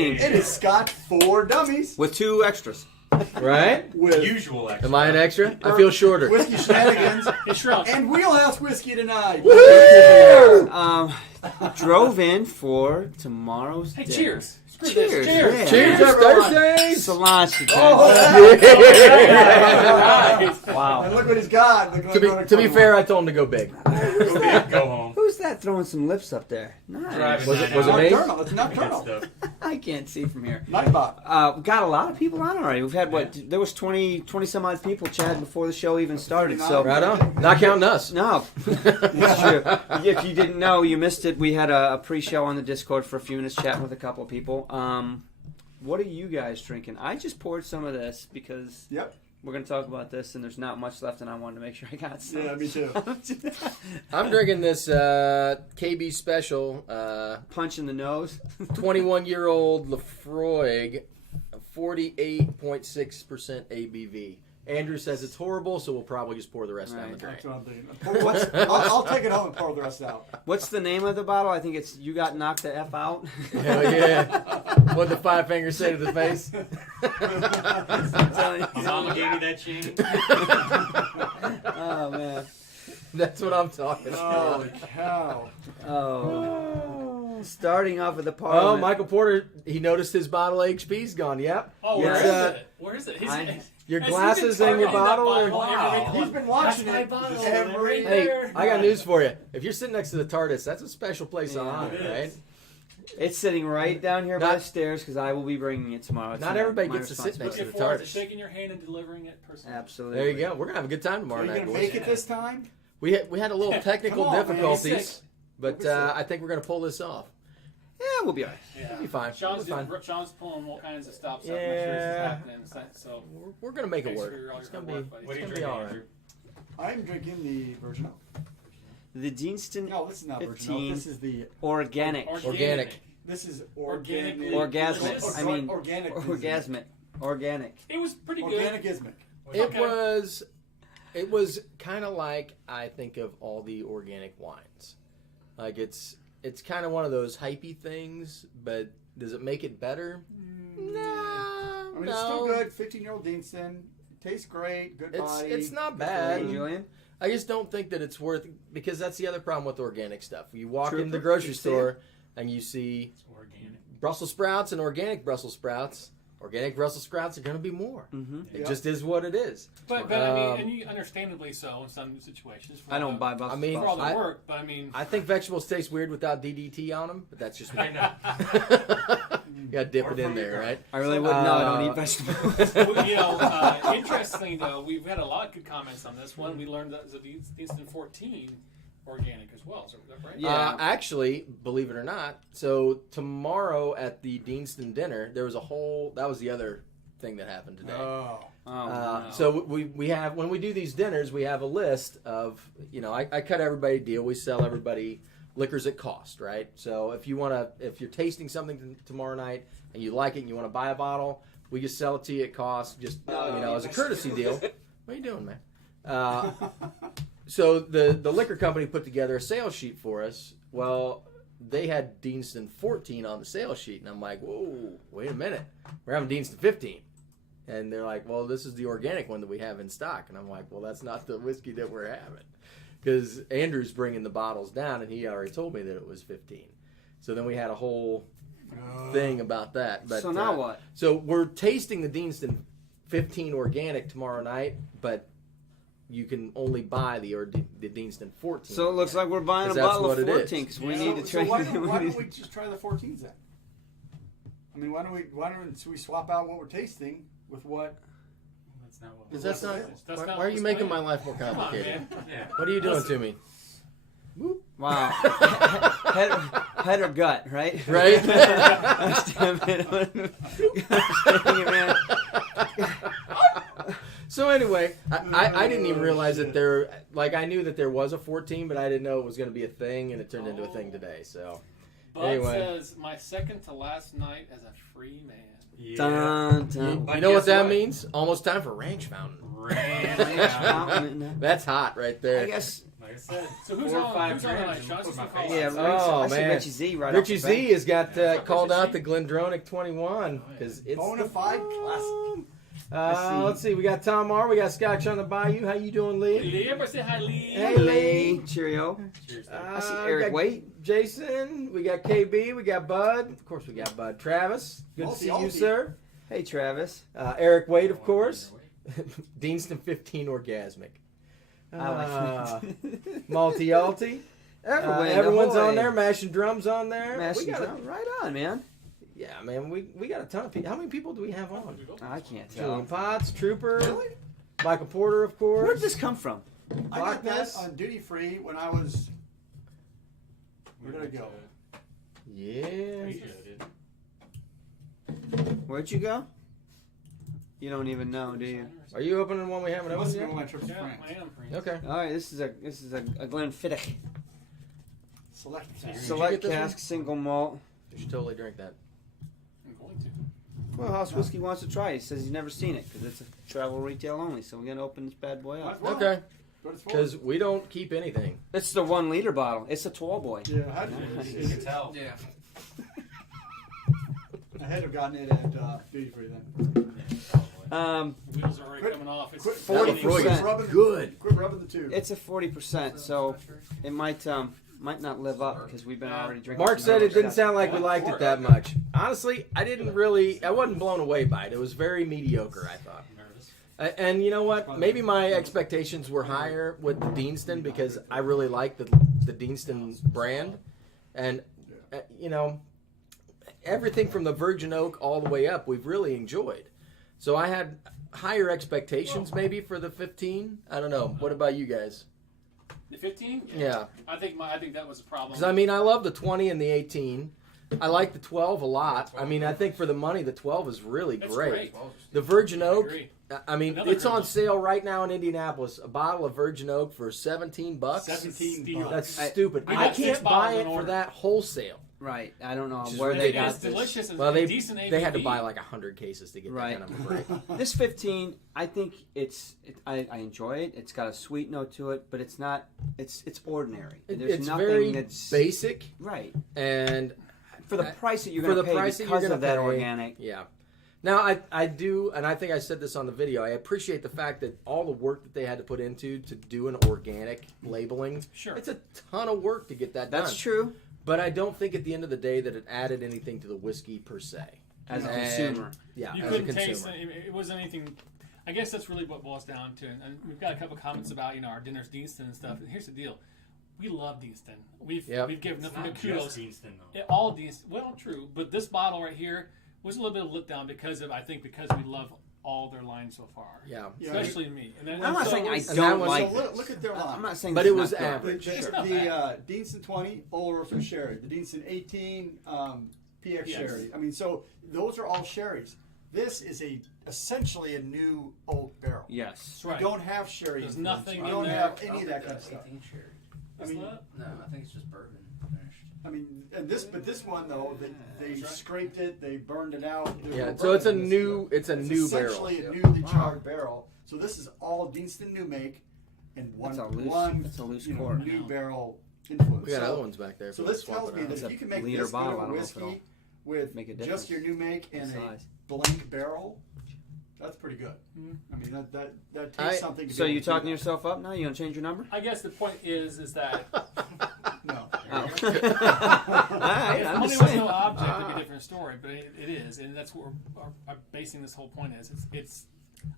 It is Scotch for Dummies. With 2 extras. Right? With usual extra. Am I an extra? I feel shorter. Whiskey shenanigans. He shrunk. And Wheelhouse Whiskey tonight. Drove in for tomorrow's Hey, dinner. cheers. Cheers. Cheers. Yeah. Cheers, Thursdays! Cilantro. Wow. And look what he's got. To be fair, I told him to go big. Go home. Who's that throwing some lips up there? Nice. Was it me? Nocturnal. It's nocturnal. I can't see from here. Nightbot. Got a lot of people on already. We've had, there was 20 some odd people chatting before the show even started. So Right on. Not counting us. No. It's true. If you didn't know, you missed it. We had a pre-show on the Discord for a few minutes chatting with a couple of people. What are you guys drinking? I just poured some of this because we're going to talk about this, and there's not much left, and I wanted to make sure I got some. Yeah, me too. I'm drinking this KB Special. Punch in the nose. 21-year-old Lafroig, 48.6% ABV. Andrew says it's horrible, so we'll probably just pour the rest down the drain. That's what I'm thinking. I'll take it home and pour the rest out. What's the name of the bottle? I think it's You Got Knocked the F Out. Hell yeah. What'd the 5 fingers say to the face? I'm telling you. Mama gave me that chain. Oh, man. That's what I'm talking about. Holy cow. Oh. Starting off with the Parliament. Oh, Michael Porter, he noticed his bottle of HP's gone. Yep. Oh, where is it? Where is it? Your glasses and your bottle? Wow. He's been watching it every Hey, I got news for you. If you're sitting next to the TARDIS, that's a special place on honor, right? It's sitting right down here by the stairs because I will be bringing it tomorrow. It's not everybody gets to sit next to the TARDIS. Shaking your hand and delivering it personally. Absolutely. There you go. We're going to have a good time tomorrow night. Are you going to make it this time? We had a little technical difficulties, but I I think we're going to pull this off. Yeah, we'll be all right. Yeah. We'll be fine. Sean's pulling all kinds of stops up. Yeah. Make sure this is happening. So we're going to make it work. It's going to be all right. I'm drinking the Virgin Oak. The Deanston. No, this is not Virgin Oak. This is the Organic. Organic. This is organic. Orgasmic. I mean, organic. Orgasmic. Organic. It was pretty good. Organicismic. It was kind of like I think of all the organic wines. Like it's kind of one of those hypey things, but does it make it better? No. I mean, it's still good. 15-year-old Deanston. Tastes great. Good body. It's not bad. Hey, Julian? I just don't think that it's worth, because that's the other problem with organic stuff. You walk in the grocery store and you see Brussels sprouts and organic Brussels sprouts. Organic Brussels sprouts are going to be more. Mm-hmm. It just is what it is. But I mean, and you understandably so in some situations. I don't buy Brussels sprouts. For all the work, but I mean, I think vegetables taste weird without DDT on them, but that's just me. You got to dip it in there, right? I really wouldn't know. I don't eat vegetables. Interestingly though, we've had a lot of good comments on this one. We learned that the Deanston 14 organic as well. Is that right? Yeah. Actually, believe it or not, so tomorrow at the Deanston dinner, there was that was the other thing that happened today. No. So we have, when we do these dinners, we have a list of, I cut everybody a deal. We sell everybody liquors at cost, right? So if you're tasting something tomorrow night and you like it and you want to buy a bottle, we just sell it to you at cost, just, as a courtesy deal. What are you doing, man? So the liquor company put together a sales sheet for us. Well, they had Deanston 14 on the sales sheet, and I'm like, whoa, wait a minute. We're having Deanston 15. And they're like, well, this is the organic one that we have in stock. And I'm like, well, that's not the whiskey that we're having. Because Andrew's bringing the bottles down, and he already told me that it was 15. So then we had a whole thing about that. But So now what? So we're tasting the Deanston 15 organic tomorrow night, but you can only buy the Deanston 14. So it looks like we're buying a 'Cause that's bottle what of it 14 is. because we need to try. Why don't we just try the 14s then? I mean, why don't we swap out what we're tasting with what? That's not what. Is that not? That's Why, not why are you what's making playing. my life more Come on, complicated? man. Yeah. What are you doing to me? Wow. head or gut, right? Right? Man. So anyway, I didn't even realize that there, like I knew that there was a 14, but I didn't know it was going to be a thing, and it turned into a thing today. So Bud Anyway. says my second to last night as a free man. Yeah. Dun, dun. you know what that means? Almost time for Ranch Fountain. Fountain. That's hot right there. I guess. Like I said, So who's 4 or on? 5 Who's on tonight? drams and Sean's put my just face calling. Yeah, on. Oh, I see man. Richie Z right Richie off the Z bat. has got Yeah, called Richie out Z. the Glendronach 21 because it's Bona fide classic. see. Let's see. We got Tom R. We got Scotch on the Bayou. How you doing, Lee? Lee, everybody say hi, Lee. Hey, Lee. Cheerio. Cheers. I see we Eric got Waite. Jason. We got KB. We got Bud. Of course, we got Bud. Travis. Good to see you, Multi. sir. Hey, Travis. Eric Wade, of course. Deanston 15 Orgasmic. I like Multi-Alti. Everyone's on there. Mashing Drums on there. Mashing We got drum. Right on, man. Yeah, man. We got a ton of people. How many people do we have on? I can't Julian tell. Potts, Trooper, Really? Michael Porter, of course. Where did this come from? I got that Blackness. on duty free when I was. Where did I go? Yeah. Where'd you go? You don't even know, do you? Are you opening one we haven't It must opened have been yet? my trip to Yeah, France. I am free. Okay. All right, this is a Glenfiddich Select. select get this one? cask single malt. You should totally drink that. I'm going to. Well, House Whiskey wants to try it. He says he's never seen it because it's a travel retail only. So we're gonna open this bad boy up. Well, Okay. but it's full. Because we don't keep anything. It's the 1 liter bottle. It's a tall boy. Yeah, You can tell. Yeah. I had to have gotten it at duty free then. Wheels are already Quit- coming off. It's Quit 40%. rubbing, Good. Quit rubbing the tube. It's a 40%, so it might not live up because we've been already drinking. Mark some said it other didn't stuff. sound like we liked it that much. Honestly, I wasn't blown away by it. It was very mediocre, I thought. nervous. And you know what? Maybe my expectations were higher with the Deanston because I really like the Deanston brand. And, you know, everything from the Virgin Oak all the way up, we've really enjoyed. So I had higher expectations maybe for the 15. I don't know. What about you guys? The 15? Yeah. I think that was a problem. Because, I mean, I love the 20 and the 18. I like the 12 a lot. I mean, I think for the money, the 12 is really It's great. great. The Virgin I Oak, agree. I mean, Another it's good on one. sale right now in Indianapolis. A bottle of Virgin Oak for $17. 17 Steal. bucks. That's I- stupid. we I got 6 can't buy bottles it in for order. that wholesale. Right. I don't know Which is where they ridiculous. got It's this. delicious. It's Well, decent they had to ABV. buy like 100 cases to get Right. that kind of a break. This 15, I think I enjoy it. It's got a sweet note to it, but it's not. It's ordinary. There's It's nothing very that's basic, right and for the price that you're for going to the pay price that because you're of gonna that pay, organic. Yeah. Now I do, and I think I said this on the video. I appreciate the fact that all the work that they had to put into to do an organic labeling. Sure. It's a ton of work to get that done. That's true. But I don't think at the end of the day that it added anything to the whiskey per se. As a And- consumer, Yeah, You as a couldn't consumer. taste it. It wasn't anything. I guess that's really what it boils down to. And we've got a couple comments about our dinners Deanston and stuff. And here's the deal: we love Deanston. We've given It's nothing not but kudos. just Deanston, though. All Deanston. Well, true, but this bottle right here was a little bit of a letdown because we love all their lines so far. Yeah. Yeah, Especially me. And then, I'm not so saying I it's- And that don't was- like. So look at their line. I'm not saying, But this it is was not good. average. It's not bad. Deanston 20 Oloroso Sherry, the Deanston 18 PX Yes. Sherry. I mean, so those are all sherries. This is essentially a new oak barrel. Yes. That's right. We don't have sherry. There's influence. nothing We in don't there. have any of that kind of stuff. I It's mean, not- No, I think it's just bourbon finished. I mean, and this one though, they That's right. scraped it, they burned it out. There's Yeah, no so it's a bourbon in this, new but it's a new barrel. essentially a Yep. newly charred barrel. So this is all Deanston new make and That's a loose- one that's a loose you know, core. new barrel influence. We got so, other ones back there. if so you this swap tells it me out. that It's if a you can make liter this bottle, good I of don't know if whiskey with make a just difference. your new make and a Size. blank barrel, that's pretty good. I mean that takes something. To So be you able to do talking that. yourself up now? You gonna change your number? I guess the point is that No. Oh. Alright, If I'm money just was saying. no object, it'd be a different story. But it is, and that's what we're basing this whole point is. It's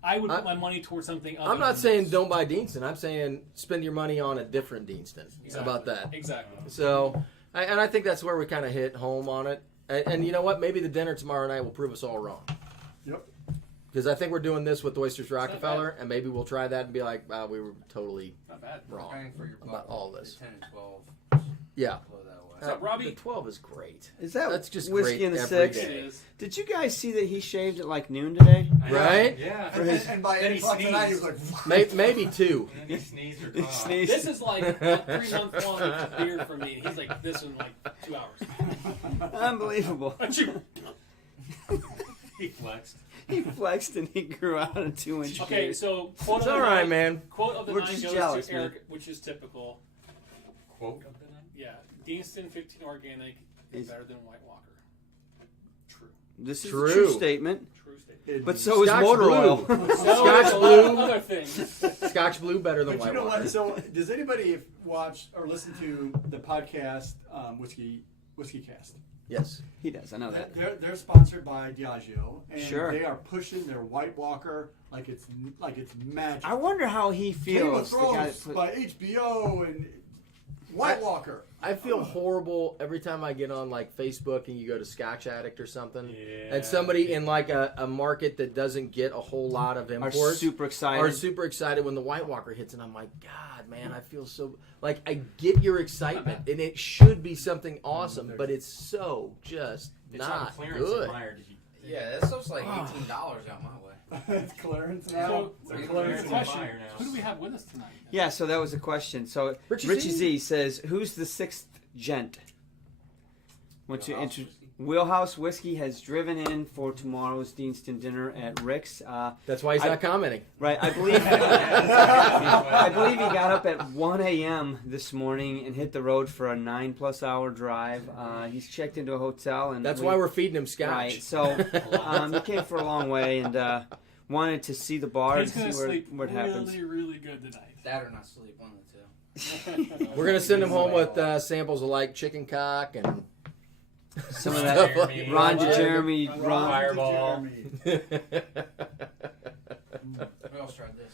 I would put my money towards something other I'm not than saying this. don't buy Deanston. I'm saying spend your money on a different Deanston. How about that? Exactly. So, and I think that's where we kind of hit home on it. And you know what? Maybe the dinner tomorrow night will prove us all wrong. Yep. Because I think we're doing this with Oysters Rockefeller, and maybe we'll try that and be like, wow, we were totally Not bad. wrong Bang for your about buck. all this. The 10 and 12. Yeah. Blow that way. What's up, Robbie? The 12 is great. Is that That's just whiskey great in the every six? day. It is. Did you guys see that he shaved at like noon today? Right? Yeah. And by Then 8 he o'clock tonight, he was sneezed. like, Maybe 2. And then he sneezed or He coughed. sneezed. This is like a 3-month-long beard for me. He's like this in like 2 hours. Unbelievable. Achoo. He flexed. He flexed and he grew out a 2-inch Okay, beard. so quote It's of the all right, night- man. Quote of the We're night just goes jealous, to man. Eric, which is typical. Quote of the night? Yeah, Deanston 15 organic is Is- better than White Walker. True. This is True. a true statement. True statement. But so is Scotch motor Blue. oil. So Scotch is a lot Blue. of other things. Scotch Blue better than but White you know Walker. what? So, does anybody watch or listen to the podcast Whiskey Cast? Yes. He does. I know that. They're sponsored by Diageo, and Sure. they are pushing their White Walker like it's magic. I wonder how he Game of feels. The guy Thrones that put- by HBO and White Walker. I feel horrible every time I get on like Facebook and you go to Scotch Addict or something, Yeah. and somebody in like a market that doesn't get a whole lot of are imports super excited. are super excited when the White Walker hits, and I'm like, God, man, I feel so like I get your excitement, and it should be something awesome, but it's so just It's on not clearance good. at Meijer. Did you? Yeah, that stuff's like $18 out my way. It's clearance now. So, They're It's clearance clearance. on question: Meijer now. who do we have with us tonight? Yeah, so that was the question. So Richie Richie Z. Z says, "Who's the sixth gent?" Want to Wheelhouse introduce? Whiskey. Wheelhouse Whiskey has driven in for tomorrow's Deanston dinner at Rick's. That's why he's not commenting. Right, I believe. I believe he got up at 1 a.m. this morning and hit the road for a 9+ hour drive. He's checked into a hotel, and That's why we're feeding him Scotch. right. So he came for a long way and wanted to see the bar and He's see gonna where sleep what happens. really, really good tonight. That or not sleep, one of the two. We're gonna send him home with samples of like chicken cock and Some of Stuff that like- Ron Ron Jeremy, Ron Ron. Fireball. Jeremy. We all tried this.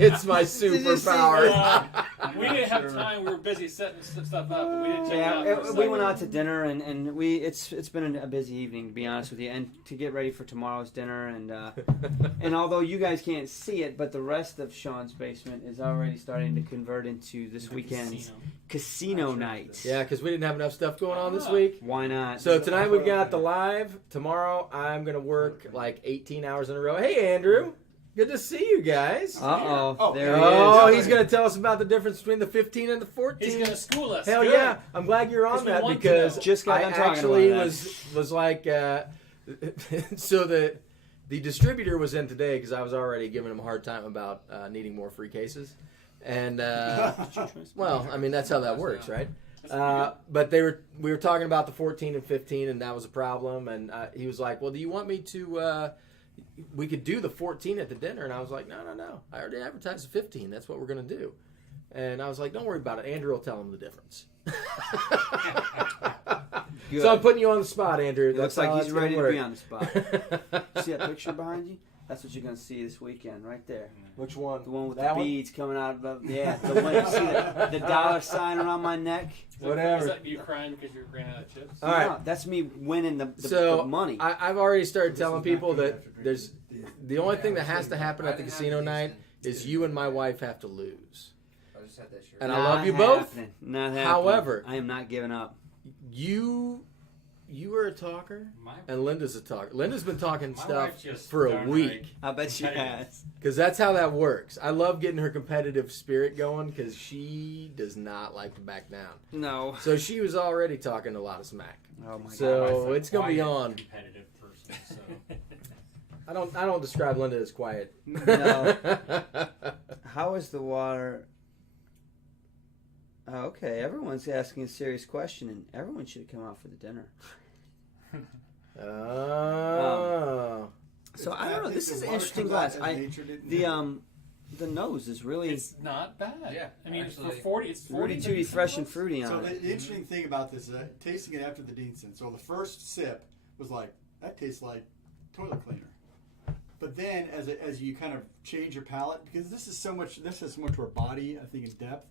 It's my superpower. We didn't have time. We were busy setting stuff up, but we didn't check it out. Yeah, for a we second. went out to dinner and it's been a busy evening, to be honest with you, and to get ready for tomorrow's dinner and although you guys can't see it, but the rest of Sean's basement is already starting to convert into this weekend's casino night. Yeah, because we didn't have enough stuff going on this week. Why not? So tonight we've got the live. Tomorrow I'm gonna work like 18 hours in a row. Hey Andrew, good to see you guys. Uh-oh, there he Oh, is. he's gonna tell us about the difference between the 15 and the 14. He's gonna school us. Hell Good. yeah! I'm glad you're on 'Cause we that want to because know. Just got I done talking actually about that. was like so the distributor was in today because I was already giving him a hard time about needing more free cases, and well, I mean that's how that works, right? But we were talking about the 14 and 15, and that was a problem. And he was like, "Well, do you want me to? We could do the 14 at the dinner." And I was like, "No. I already advertised the 15. That's what we're gonna do." And I was like, "Don't worry about it. Andrew will tell him the difference." Good. So I'm putting you on the spot, Andrew. It looks That's like how he's that's gonna ready to work. be on the spot. See that picture behind you? That's what you're going to see this weekend, right there. Which one? The one with That the one? beads coming out of yeah. The one, you see the dollar sign around my neck? Whatever. Is that you crying because you ran out of chips? All right. No, that's me winning the So money. I've already started telling people that there's the only thing that has to happen at the casino night is you and my wife have to lose. I just had that shirt. And I love you both. Happening. Not happening. However- I am not giving up. You are a talker, My, and Linda's a talker. Linda's been talking my stuff wife just for a darn week right. I bet she has. because that's how that works. I love getting her competitive spirit going because she does not like to back down. No. So she was already talking a lot of smack. Oh my So My it's gonna be quiet, on. Competitive person. So I don't describe Linda as quiet. No. How is the water? Oh, okay, everyone's asking a serious question, and everyone should come out for the dinner. Oh. So I don't know. think This the is an water interesting comes out glass. as nature didn't The do. the nose is really It's not bad. Yeah, I mean, actually, for 40, it's 40. 42 fresh and fruity So on the it. interesting thing about this is tasting it after the Deanston. So the first sip was like, that tastes like toilet cleaner. But then as you kind of change your palate, because this has so much to our body, I think, in depth,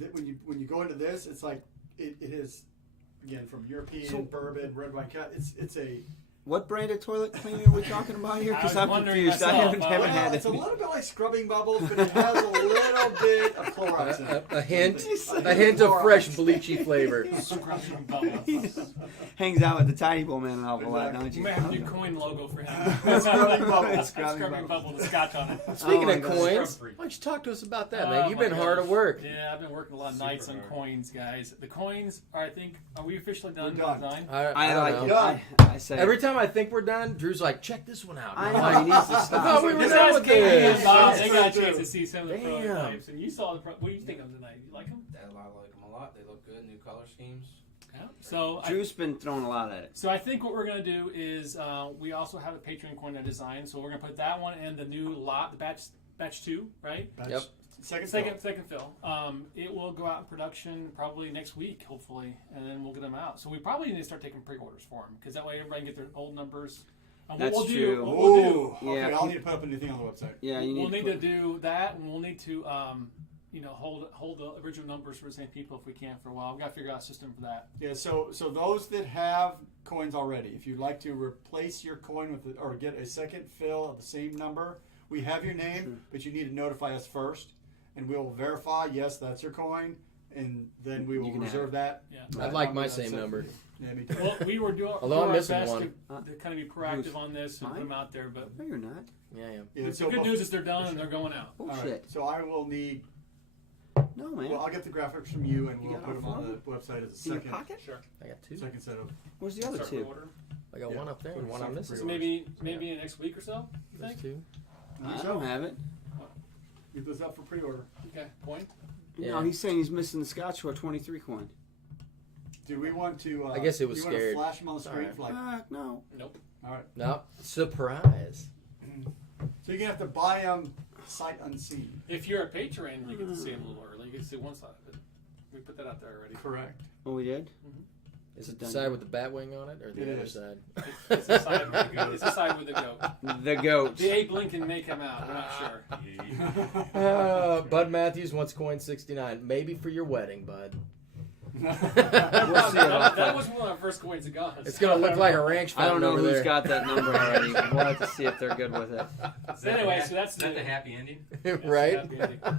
that when you go into this, it's like it is, again, from European bourbon, red wine cut. It's a What brand of toilet cleaner are we talking about here? I Because was I'm wondering confused. I myself, haven't had it's it. a little bit like scrubbing bubbles, but it has a little bit of Clorox in it. A hint of fresh bleachy flavor. Scrubbing bubbles. Hangs out with the tiny bowl man an awful lot, Exactly. don't You you? may have a new coin logo for him. Scrubbing bubbles. Scrubbing bubble with Scotch on it. Speaking Oh my of God. coins, Scrub-free. why don't you talk to us about that, Oh man? You've my been hard at gosh. work. Yeah, I've been working a lot of Super nights on hard. coins, guys. The coins are, I think, are we officially done with We're done. the design? I I don't like know. it. Done. I say Every time I think we're done, Drew's like, check this one out. I I'm know, like, he needs to I stop. thought we were This done guy's with Katie and this. Bob, Yes, they got a true. chance to see some of the Damn. prototypes, and you saw the. What do you think of them tonight? You like them? I like them a lot. They look good. New color schemes. Yeah. So Drew's been throwing a lot at it. So I think what we're going to do is we also have a Patreon coin design. So we're going to put that one and the new lot, the batch 2, right? Yep. Second fill. It will go out in production probably next week, hopefully, and then we'll get them out. So we probably need to start taking pre-orders for them because that way everybody can get their old numbers. And That's what we'll true. do, what we'll do, Ooh, okay, Yeah. I'll need to put up anything on the website. Yeah, you we'll need need to to do that, and we'll need to hold the original numbers for the same people if we can for a while. We've got to figure out a system for that. Yeah, so those that have coins already, if you'd like to replace your coin with or get a second fill of the same number, we have your name, but you need to notify us first, and we'll verify, yes, that's your coin, and then we will You can have reserve that. Yeah. I'd like my same number. Yeah, me too. Well, we were doing Although I'm our missing best one. to kind of be proactive on this and put them out there, but No, you're not. Yeah, yeah. Yeah, the so good news is they're done and they're going out. all right, Bullshit. so I will need. No, man. Well, I'll get the graphics from you, and You we'll got put them all on four? the website as a In your second pocket? Sure. I got two. second set of. Where's the other Start two? pre-order. I got Yeah. one up there and one I'm missing. So maybe next week or so. You There's think? two. I don't have it. Get this up for pre-order. Okay. Point. Yeah. No, he's saying he's missing the Scotch for a 23 coin. Do we want to? I guess it was you want to scared. flash them on the screen Alright. for like. No. Nope. All right. No, surprise. So you're gonna have to buy them sight unseen. If you're a patron, you get to see it a little early. You get to see one side of it. We put that out there already. Correct. Oh, we did? Is it the Done. side with the bat wing on it or the It other is. side? It's the side with the goat. It's the side with the goat. The goat. The Abe Lincoln may come out. We're not sure. Bud Matthews wants coin 69. Maybe for your wedding, Bud. We'll see about that that. was one of our first coins of gone. It's gonna look like a ranch I don't fountain know over who's there. got that number already. We'll have to see if they're good with it. So anyway, so that's is that the- the happy ending? Right?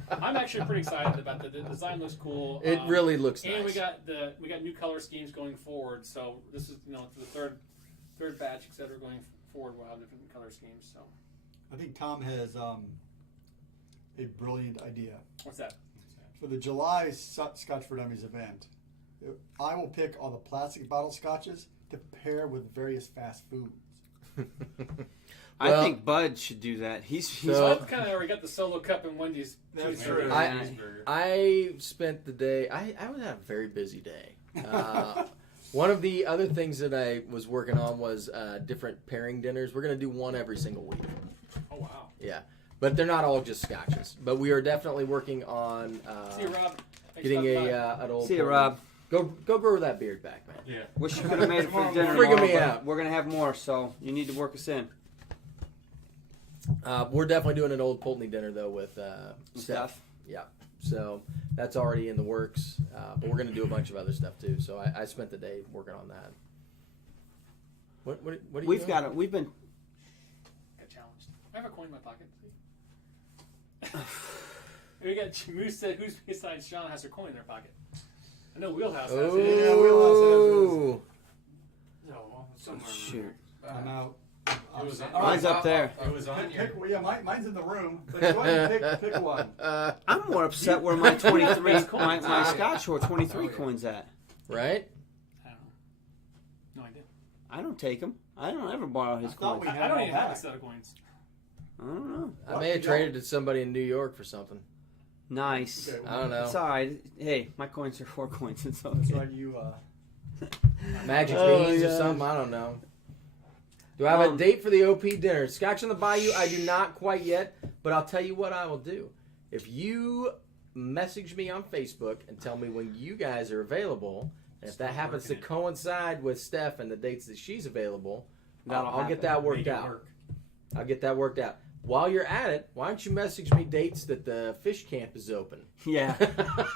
I'm actually pretty excited about the design. Looks cool. It really looks And nice. we got new color schemes going forward. So this is the third batch, etc. Going forward, we'll have different color schemes. So I think Tom has a brilliant idea what's that? for the July Scotch for Dummies event. I will pick all the plastic bottle scotches to pair with various fast foods. I Well- think Bud should do that. He's So- So I've kind of already got the solo cup and Wendy's. That's cheeseburger. true. I spent the day. I had a very busy day. One of the other things that I was working on was different pairing dinners. We're gonna do one every single week. Oh wow. Yeah, but they're not all just scotches. But we are definitely working on See you, Rob. Thanks getting for stopping by. an old. See you, Rob. Go grow that beard back, man. Yeah. Wish you could have made it for dinner. Freaking tomorrow, me but out. We're gonna have more, so you need to work us in. We're definitely doing an old Pulteney dinner though with Steph. Stuff. Yeah, so that's already in the works. But we're gonna do a bunch of other stuff too. So I spent the day working on that. What are you We've doing? got it. We've been. Got challenged. I have a coin in my pocket. See? We got Moose said, who's besides Sean has her coin in their pocket? I know Wheelhouse has it. Yeah, Wheelhouse has Ooh. No, somewhere. Shoot. I'm out. It was on- All right, Mine's up there. It was on Pick, your. yeah, mine's in the room. But go ahead and pick one. I'm more upset where my 23, Best coins. my Scotch or 23 coins at. Right? I don't know. No idea. I don't take them. I don't ever borrow his I thought coins. we I had don't all even have a back. set of coins. I don't know. I may have traded to somebody in New York for something. Nice. Okay, I don't know. It's all right. Hey, my coins are 4 coins. It's It's okay. like you. Magic Oh, beans or gosh. something. I don't know. Do I have a date for the OP dinner? Scotch on the Bayou? I do not quite yet, But I'll tell you what I will do. If you message me on Facebook and tell me when you guys are available, and if that happens to coincide with Steph and the dates that she's available, I'll get that worked out. I'll get that worked out. While you're at it, why don't you message me dates that the fish camp is open? Yeah,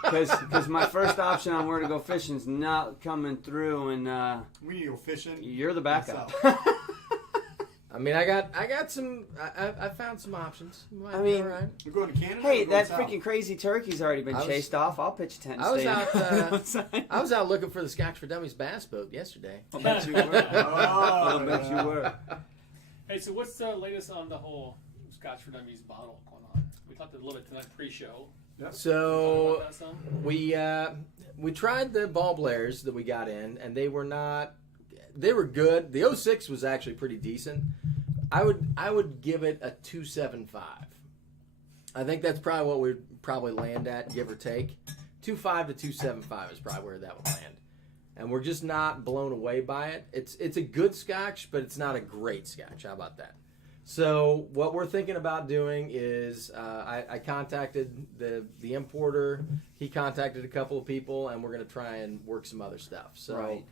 because my first option on where to go fishing is not coming through, and we need to go fishing. You're the backup. I mean, I got some. I found some options. I mean, right. We're going to Canada. Hey, that freaking crazy turkey's already been chased off. I'll pitch a tent. And I was out looking for the Scotch for Dummies bass boat yesterday. I bet you were. I bet you were. Hey, so what's the latest on the whole Scotch for Dummies bottle going on? We talked a little bit tonight pre-show. Yep. So we tried the ball blares that we got in, and they were not. They were good. The 06 was actually pretty decent. I would give it a 2.75. I think that's probably what we'd probably land at, give or take. 2.5 to 2.75 is probably where that would land. And we're just not blown away by it. It's a good Scotch, but it's not a great Scotch. How about that? So what we're thinking about doing is I contacted the importer. He contacted a couple of people, and we're going to try and work some other stuff. So. Right.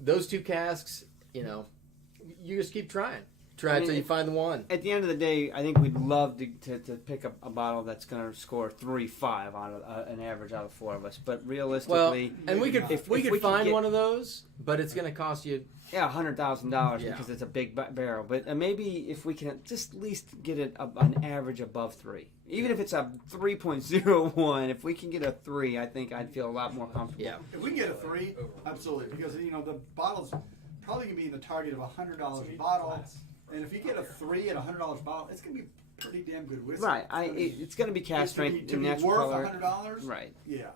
Those two casks, you just keep trying. Try until you find the one. At the end of the day, I think we'd love to pick up a bottle that's going to score 3.5 out of an average out of 4 of us. But realistically, and we could if we could find one of those, but it's going to cost you $100,000 because it's a big barrel. But maybe if we can just at least get it an average above 3, even if it's a 3.01, if we can get a 3, I think I'd feel a lot more comfortable. Yeah. If we can get a 3, absolutely, because the bottle's probably gonna be in the target of $100 a bottle, and if you get a 3 at $100 bottle, it's gonna be pretty damn good whiskey. Right. It's gonna be cast strength to and be natural worth color. $100. Right. Yeah.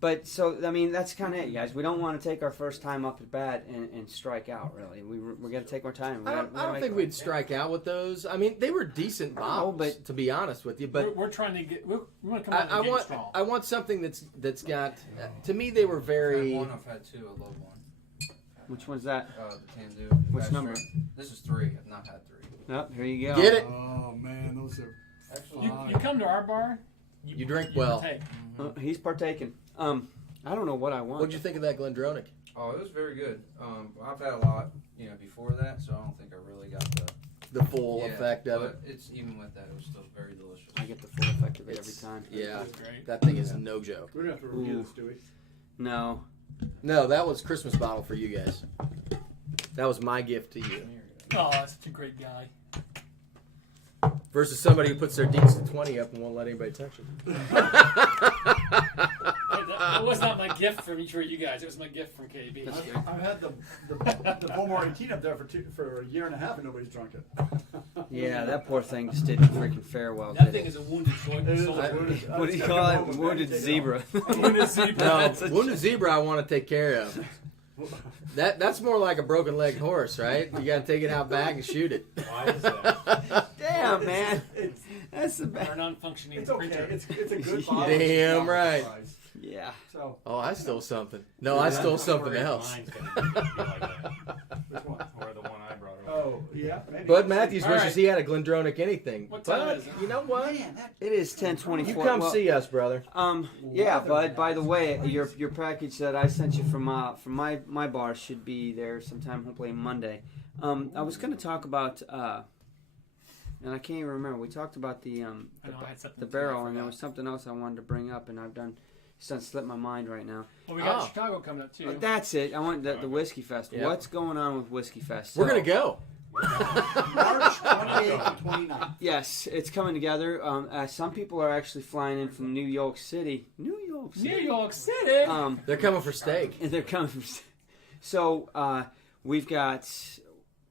But so I mean that's kind of it, guys. We don't want to take our first time up at bat and strike out. Really, we're gonna take our time. I don't think we'd strike out with those. I mean, they were decent bottles, but to be honest with you. But we're trying to get. We want to come out and get strong. I want something that's got. To me, they were very. I've had 2, a low one. Which one's that? The Tandu. Which number? This is 3. I've not had 3. Oh, here you go. Get it? Oh man, those are. Actually, You come to our bar. You drink well. Partake. He's partaking. I don't know what I want. What'd you think of that Glendronach? Oh, it was very good. I've had a lot, before that, so I don't think I really got The full effect of it. But it's even with that, it was still very delicious. I get the full effect of it every time. Yeah, It was great. that thing is no joke. We're gonna have to review this, do we? No. No, that was Christmas bottle for you guys. That was my gift to you. Oh, that's such a great guy. Versus somebody who puts their Deanston 20 up and won't let anybody touch it. That was not my gift for you guys. It was my gift from KB. I've had the Bowmore 18 up there for a year and a half and nobody's drunk it. Yeah, that poor thing just didn't freaking fare well. That did thing it? is a wounded soldier. What do you call it? Wounded zebra. Wounded zebra. No, wounded zebra I want to take care of. That's more like a broken legged horse, right? You got to take it out back and shoot it. Why is that? Damn, man. That's the Or best. non-functioning It's okay. printer. It's a good bottle. Damn right. Yeah. So Oh, I stole something. No, I stole something else. Mine's gonna be like that. which one? Or the one I brought over. Oh yeah. Maybe. Bud Matthews All wishes right. he had a Glendronach anything. What time But is it? you know what? Man, that It is 10:24. You come Well, see us, brother. Yeah, Bud. By the way, your package that I sent you from my bar should be there sometime, hopefully Monday. I was going to talk about, and I can't even remember. We talked about the I know, I had something the too, barrel, I and there forgot. was something else I wanted to bring up, and it's done slipped my mind right now. Well, we got Oh. Chicago coming up too. That's it. I want the Whiskey Fest. Yeah. What's going on with Whiskey Fest? We're So- going to go. March 28th and 29th. Yes, it's coming together. Some people are actually flying in from New York City. New York City. New York City. They're coming for steak. And they're coming from. So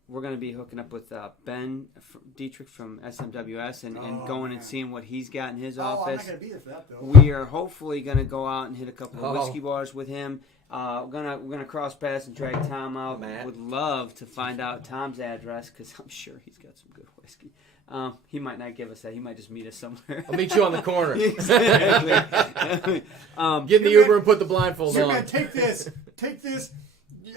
we're going to be hooking up with Ben Dietrich from SMWS and going and seeing what he's got in his Oh, I'm office. not gonna be there for that though. We are hopefully going to go out and hit a couple of whiskey bars with him. We're gonna cross paths and drag Tom out. Matt. Would love to find out Tom's address because I'm sure he's got some good whiskey. He might not give us that. He might just meet us somewhere. I'll meet you on the corner. Exactly. Get in the Uber and put the blindfold You're on. gonna take this. Take this.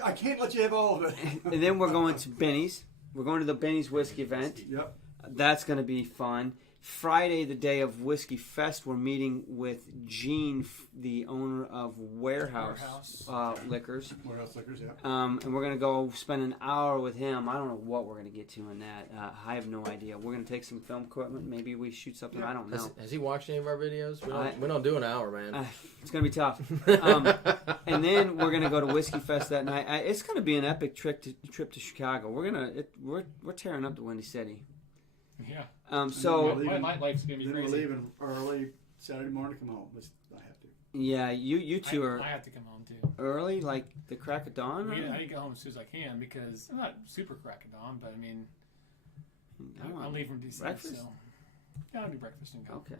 I can't let you have all of it. And then we're going to Benny's. We're going to the Benny's whiskey event. Yep. That's going to be fun. Friday, the day of Whiskey Fest, we're meeting with Gene, the owner of Warehouse Liquors. Warehouse Liquors, yeah. And we're going to go spend an hour with him. I don't know what we're going to get to in that. I have no idea. We're going to take some film equipment. Maybe we shoot something. I don't know. Has he watched any of our videos? We don't do an hour, man. It's going to be tough. And then we're going to go to Whiskey Fest that night. It's going to be an epic trip to Chicago. We're tearing up the Windy City. Yeah. So my nightlight's gonna be Then crazy. we're leaving early Saturday morning to come home. I have to. yeah, you two are I have to come home too. early, like the crack of dawn. I need to get home as soon as I can because I'm not super crack of dawn, but I mean, I'm leaving from DC. breakfast? So yeah, I'll do breakfast and go. Okay.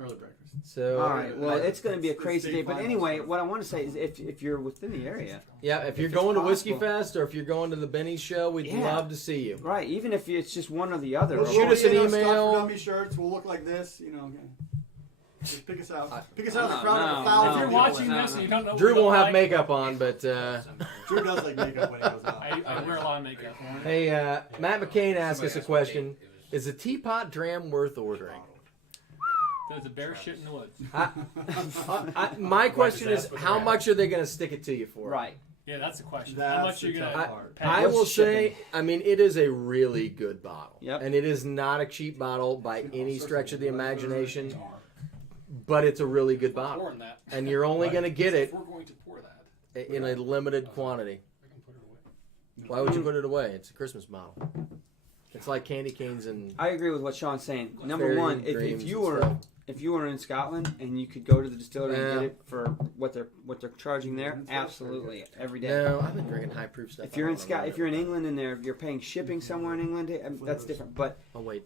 Early breakfast. So All right. Well, it's going to be a It's crazy day day. But five, anyway, also. what I want to say is, if you're within the area, yeah, if you're it's going to Whiskey possible. Fest or if you're going to the Benny Show, we'd Yeah. love to see you. right? Even if it's just one or the other. We'll shoot us an be in our email. Scotch for Dummy shirts. We'll look like this, you know. Just pick us out. Pick us out of the crowd of no, 1,000 If you're people. watching this and you don't know Drew what we won't look have like, makeup on, but Drew does like makeup when he goes out. I wear a lot of makeup. hey, Matt McCain asked us a question: is a teapot dram worth ordering? There's a bear shit in the woods. My question is, with how the much are they going to stick it to you for? Right. Yeah, that's the question. That's How much the are you tough gonna part. pay? I What's will shipping? say, I mean, it is a really good bottle. Yep. And it is not a cheap bottle by any stretch of the imagination, but it's a really good We're bottle. pouring that. And you're only going to get it We're going to pour that. in a limited quantity. I can put it away. Why would you put it away? It's a Christmas bottle. It's like candy canes and I agree with what Sean's saying. Number fairy one, dreams if you and were stuff. if you were in Scotland and you could go to the distillery and Yeah. get it for what they're charging there, absolutely every day. No, I've been drinking high proof stuff. If you're in if you're in England and you're paying shipping somewhere in England, that's different. But Oh wait.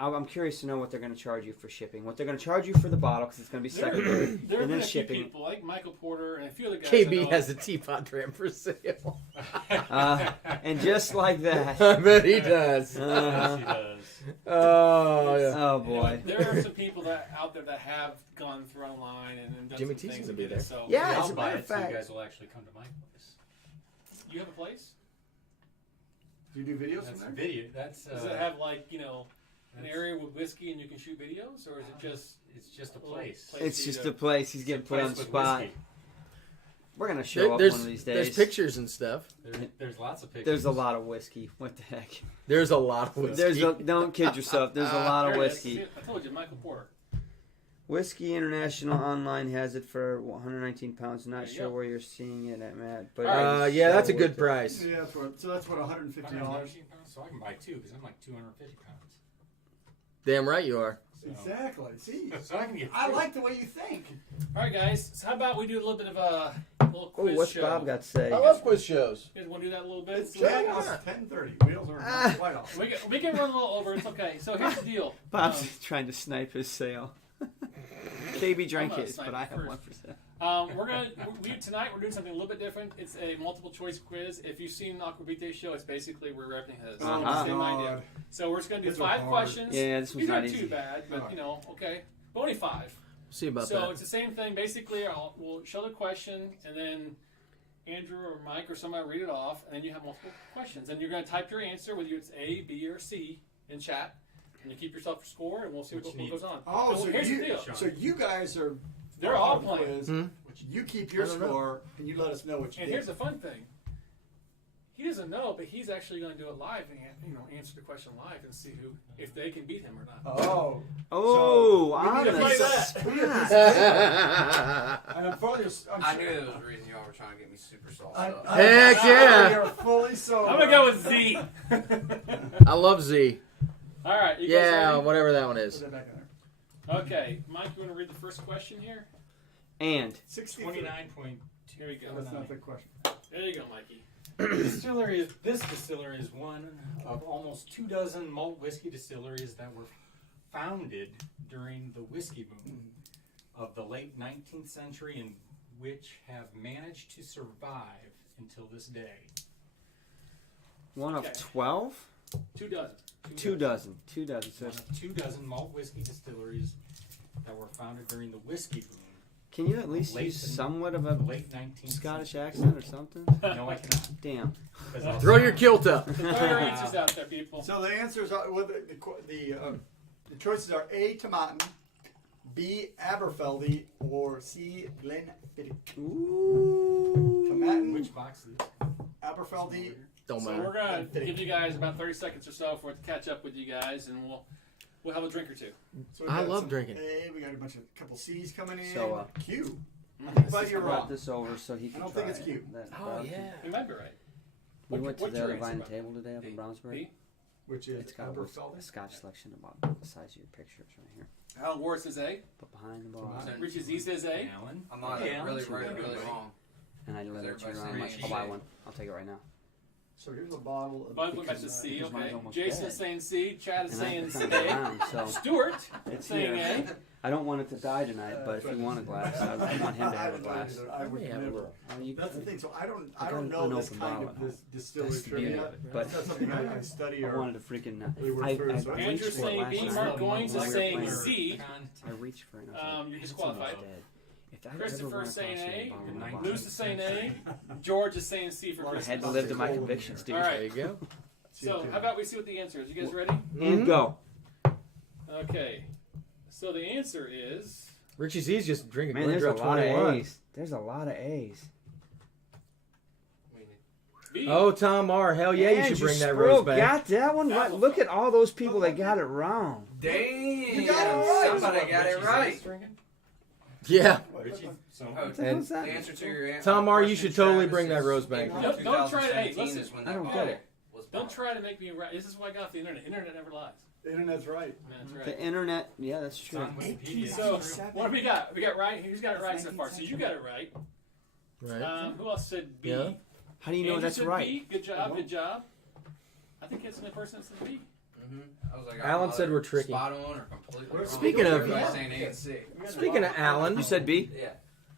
I'm curious to know what they're going to charge you for shipping. What they're going to charge you for the bottle because it's going to be secondary, There have and been then a few shipping. people like Michael Porter and a few other guys. KB has a teapot dram for sale. And just like that. I bet he does. Uh-huh. He does. Oh yeah. Oh You know, boy. there are some people out there that have gone through online and done Jimmy some T's things gonna to be get it, there. So Yeah, as I'll a buy matter it of so you fact. guys will actually come to my place. you have a place? Do you do videos That's from there? video. That's Does it have like an that's- area with whiskey and you can shoot videos, or is it just It's just a little place. place It's for you just to- a place. He's getting It's a put on place the with spot. whiskey. We're going to show up There's one of these days. there's pictures and stuff. There's lots of pictures. There's a lot of whiskey. What the heck? There's a lot of whiskey. Don't kid yourself. There's a lot of There it is. whiskey. See, I told you, Michael Porter. Whiskey International online has it for 119 pounds. Not There you sure go. where you're seeing it at, Matt. But Yeah, that's a so good worth it. price. Yeah, so that's what $150. 119 pounds, so I can buy two because I'm like 250 pounds. Damn right you are. So, Exactly. See, so I can get. I two. like the way you think. All right, guys. So how about we do a little bit of a little Oh, quiz what's show? Bob got to say? quiz shows. You guys want to do that a little bit? It's So we Yeah. can- almost 10:30. Wheels are quite off. we can run a little over. It's okay. So here's the deal. Bob's trying to snipe his sale. KB drank I'm gonna his, snipe but I it have first. 1%. Tonight we're doing something a little bit different. It's a multiple choice quiz. If you've seen the Aquavite show, it's basically we're repping his. So it's the same idea. So we're just gonna do These are 5 hard. questions. Yeah, this one's These not aren't easy. too bad, but okay. But only 5. See about So that. it's the same thing. Basically, we'll show the question, and then Andrew or Mike or somebody read it off, and then you have multiple questions. And you're going to type your answer, whether it's A, B, or C, in chat. And you keep yourself a score, and we'll see what goes on. Oh, So so here's the you, deal. so you guys are. They're all on the playing. quiz. Hmm? You keep your I don't know. score, and you let us know what you And did. here's the fun thing. He doesn't know, but he's actually going to do it live and answer the question live and see if they can beat him or not. Oh. Oh, we need on a the piece of- spot. we need a piece of- And I'm fully, I knew there was a reason y'all were trying to get me super sauced up. Heck yeah. You're fully sober. I'm going to go with Z. I love Z. All right. You guys Yeah, ready? whatever that one Put is. that back in there. Okay. Mike, you want to read the first question here? And 63. 29.2. Here we go. That's not the question. There you go, Mikey. This distillery is one of almost 24 malt whiskey distilleries that were founded during the whiskey boom of the late 19th century and which have managed to survive until this day. one of Okay. 12? 2 dozen. 2 dozen. 2 dozen. So One of 24 malt whiskey distilleries that were founded during the whiskey boom Can you at least Late use in- somewhat of a late 19th Scottish accent or something? No, I cannot. Damn. 'Cause I'll Throw your sound- kilt up. Throw your answers out there, people. So the answers are well, the choices are A. Tomatin, B. Aberfeldy, or C. Glenfiddich. Ooh. Tomatin, Which box is it? Aberfeldy. Don't So matter. we're gonna give you guys about 30 seconds or so for it to catch up with you guys, and we'll have a drink or two. So we've I got love some drinking. A, we got a couple C's coming in. So, Q. Mm-hmm. But you're Brought wrong. this over so he can I don't try think it's it. cute. That- Oh that- yeah. You might be right. We went to What's the your other answer, Vine bud? table today up in B? Brownsburg. B? Which is It's got a Aberfeldy. Scotch selection about the size of your pictures right here. Alan Ward says A. But behind the bar. Tomatin. Richard Z says A. Alan. I'm not Yeah, really I'm right or sure. really wrong. And I let her Everybody's around. saying Like, A. I'll buy one. I'll take it right now. So here's a bottle of. Bud went back to C. because mine's Okay. almost Jason's dead. saying C. Chad is And I saying can find it A. around, so Stuart it's saying here. A. I don't want it to die tonight, but if you want a glass, I want him to have a glass. I would Let me have a never. little. Oh, you- That's the thing. So I don't I got an know this unopened kind bottle of at this home. distillery That's the beauty trivia. of it. But But that's something I study I or. wanted to freaking. We were I through, so- reached Andrew's for it saying last B. night. Mark Goins is saying Like, C. I reached for it. And I was like, You're "Man, it's disqualified. almost dead." If I ever Christopher run saying across A. a bottle of wine, Luce is saying A. George is saying C for Well, I Chris. had to live to my convictions, dude. All right. There you go. So how about we see what the answer is? You guys ready? And go. Okay. So the answer is Richie Z's just drinking Man, there's a Glendale lot 21. of A's. There's a lot of A's. B. Oh, Tom R. Hell yeah, you Man, should bring that Sproul rose back. got that one right. Look at all those people that got it wrong. Damn! You got it right. Somebody got it right. Yeah. Richie, so Oh, What the hell's the that? answer to your Tom R., you question, should totally Travis, bring that is rose back. April Don't try to- hey, 2017 listen, is when I that don't get bottle it. was Don't bought. try to make me right. This is why I got off the internet. Internet never lies. The internet's right. That's right. The internet, yeah, that's it's true. on Wikipedia. So what do we got? We got right. Who's got it right so far? So you got it right. Right. Who else said B? Yeah. How do you know Andrew that's said right? B. Good job. Good job. I think that's the only person that said B. I was like, Alan I'm said either we're tricky. Spot on or completely wrong. Speaking of- Everybody's saying A and C. Speaking of Alan, You said B? Yeah.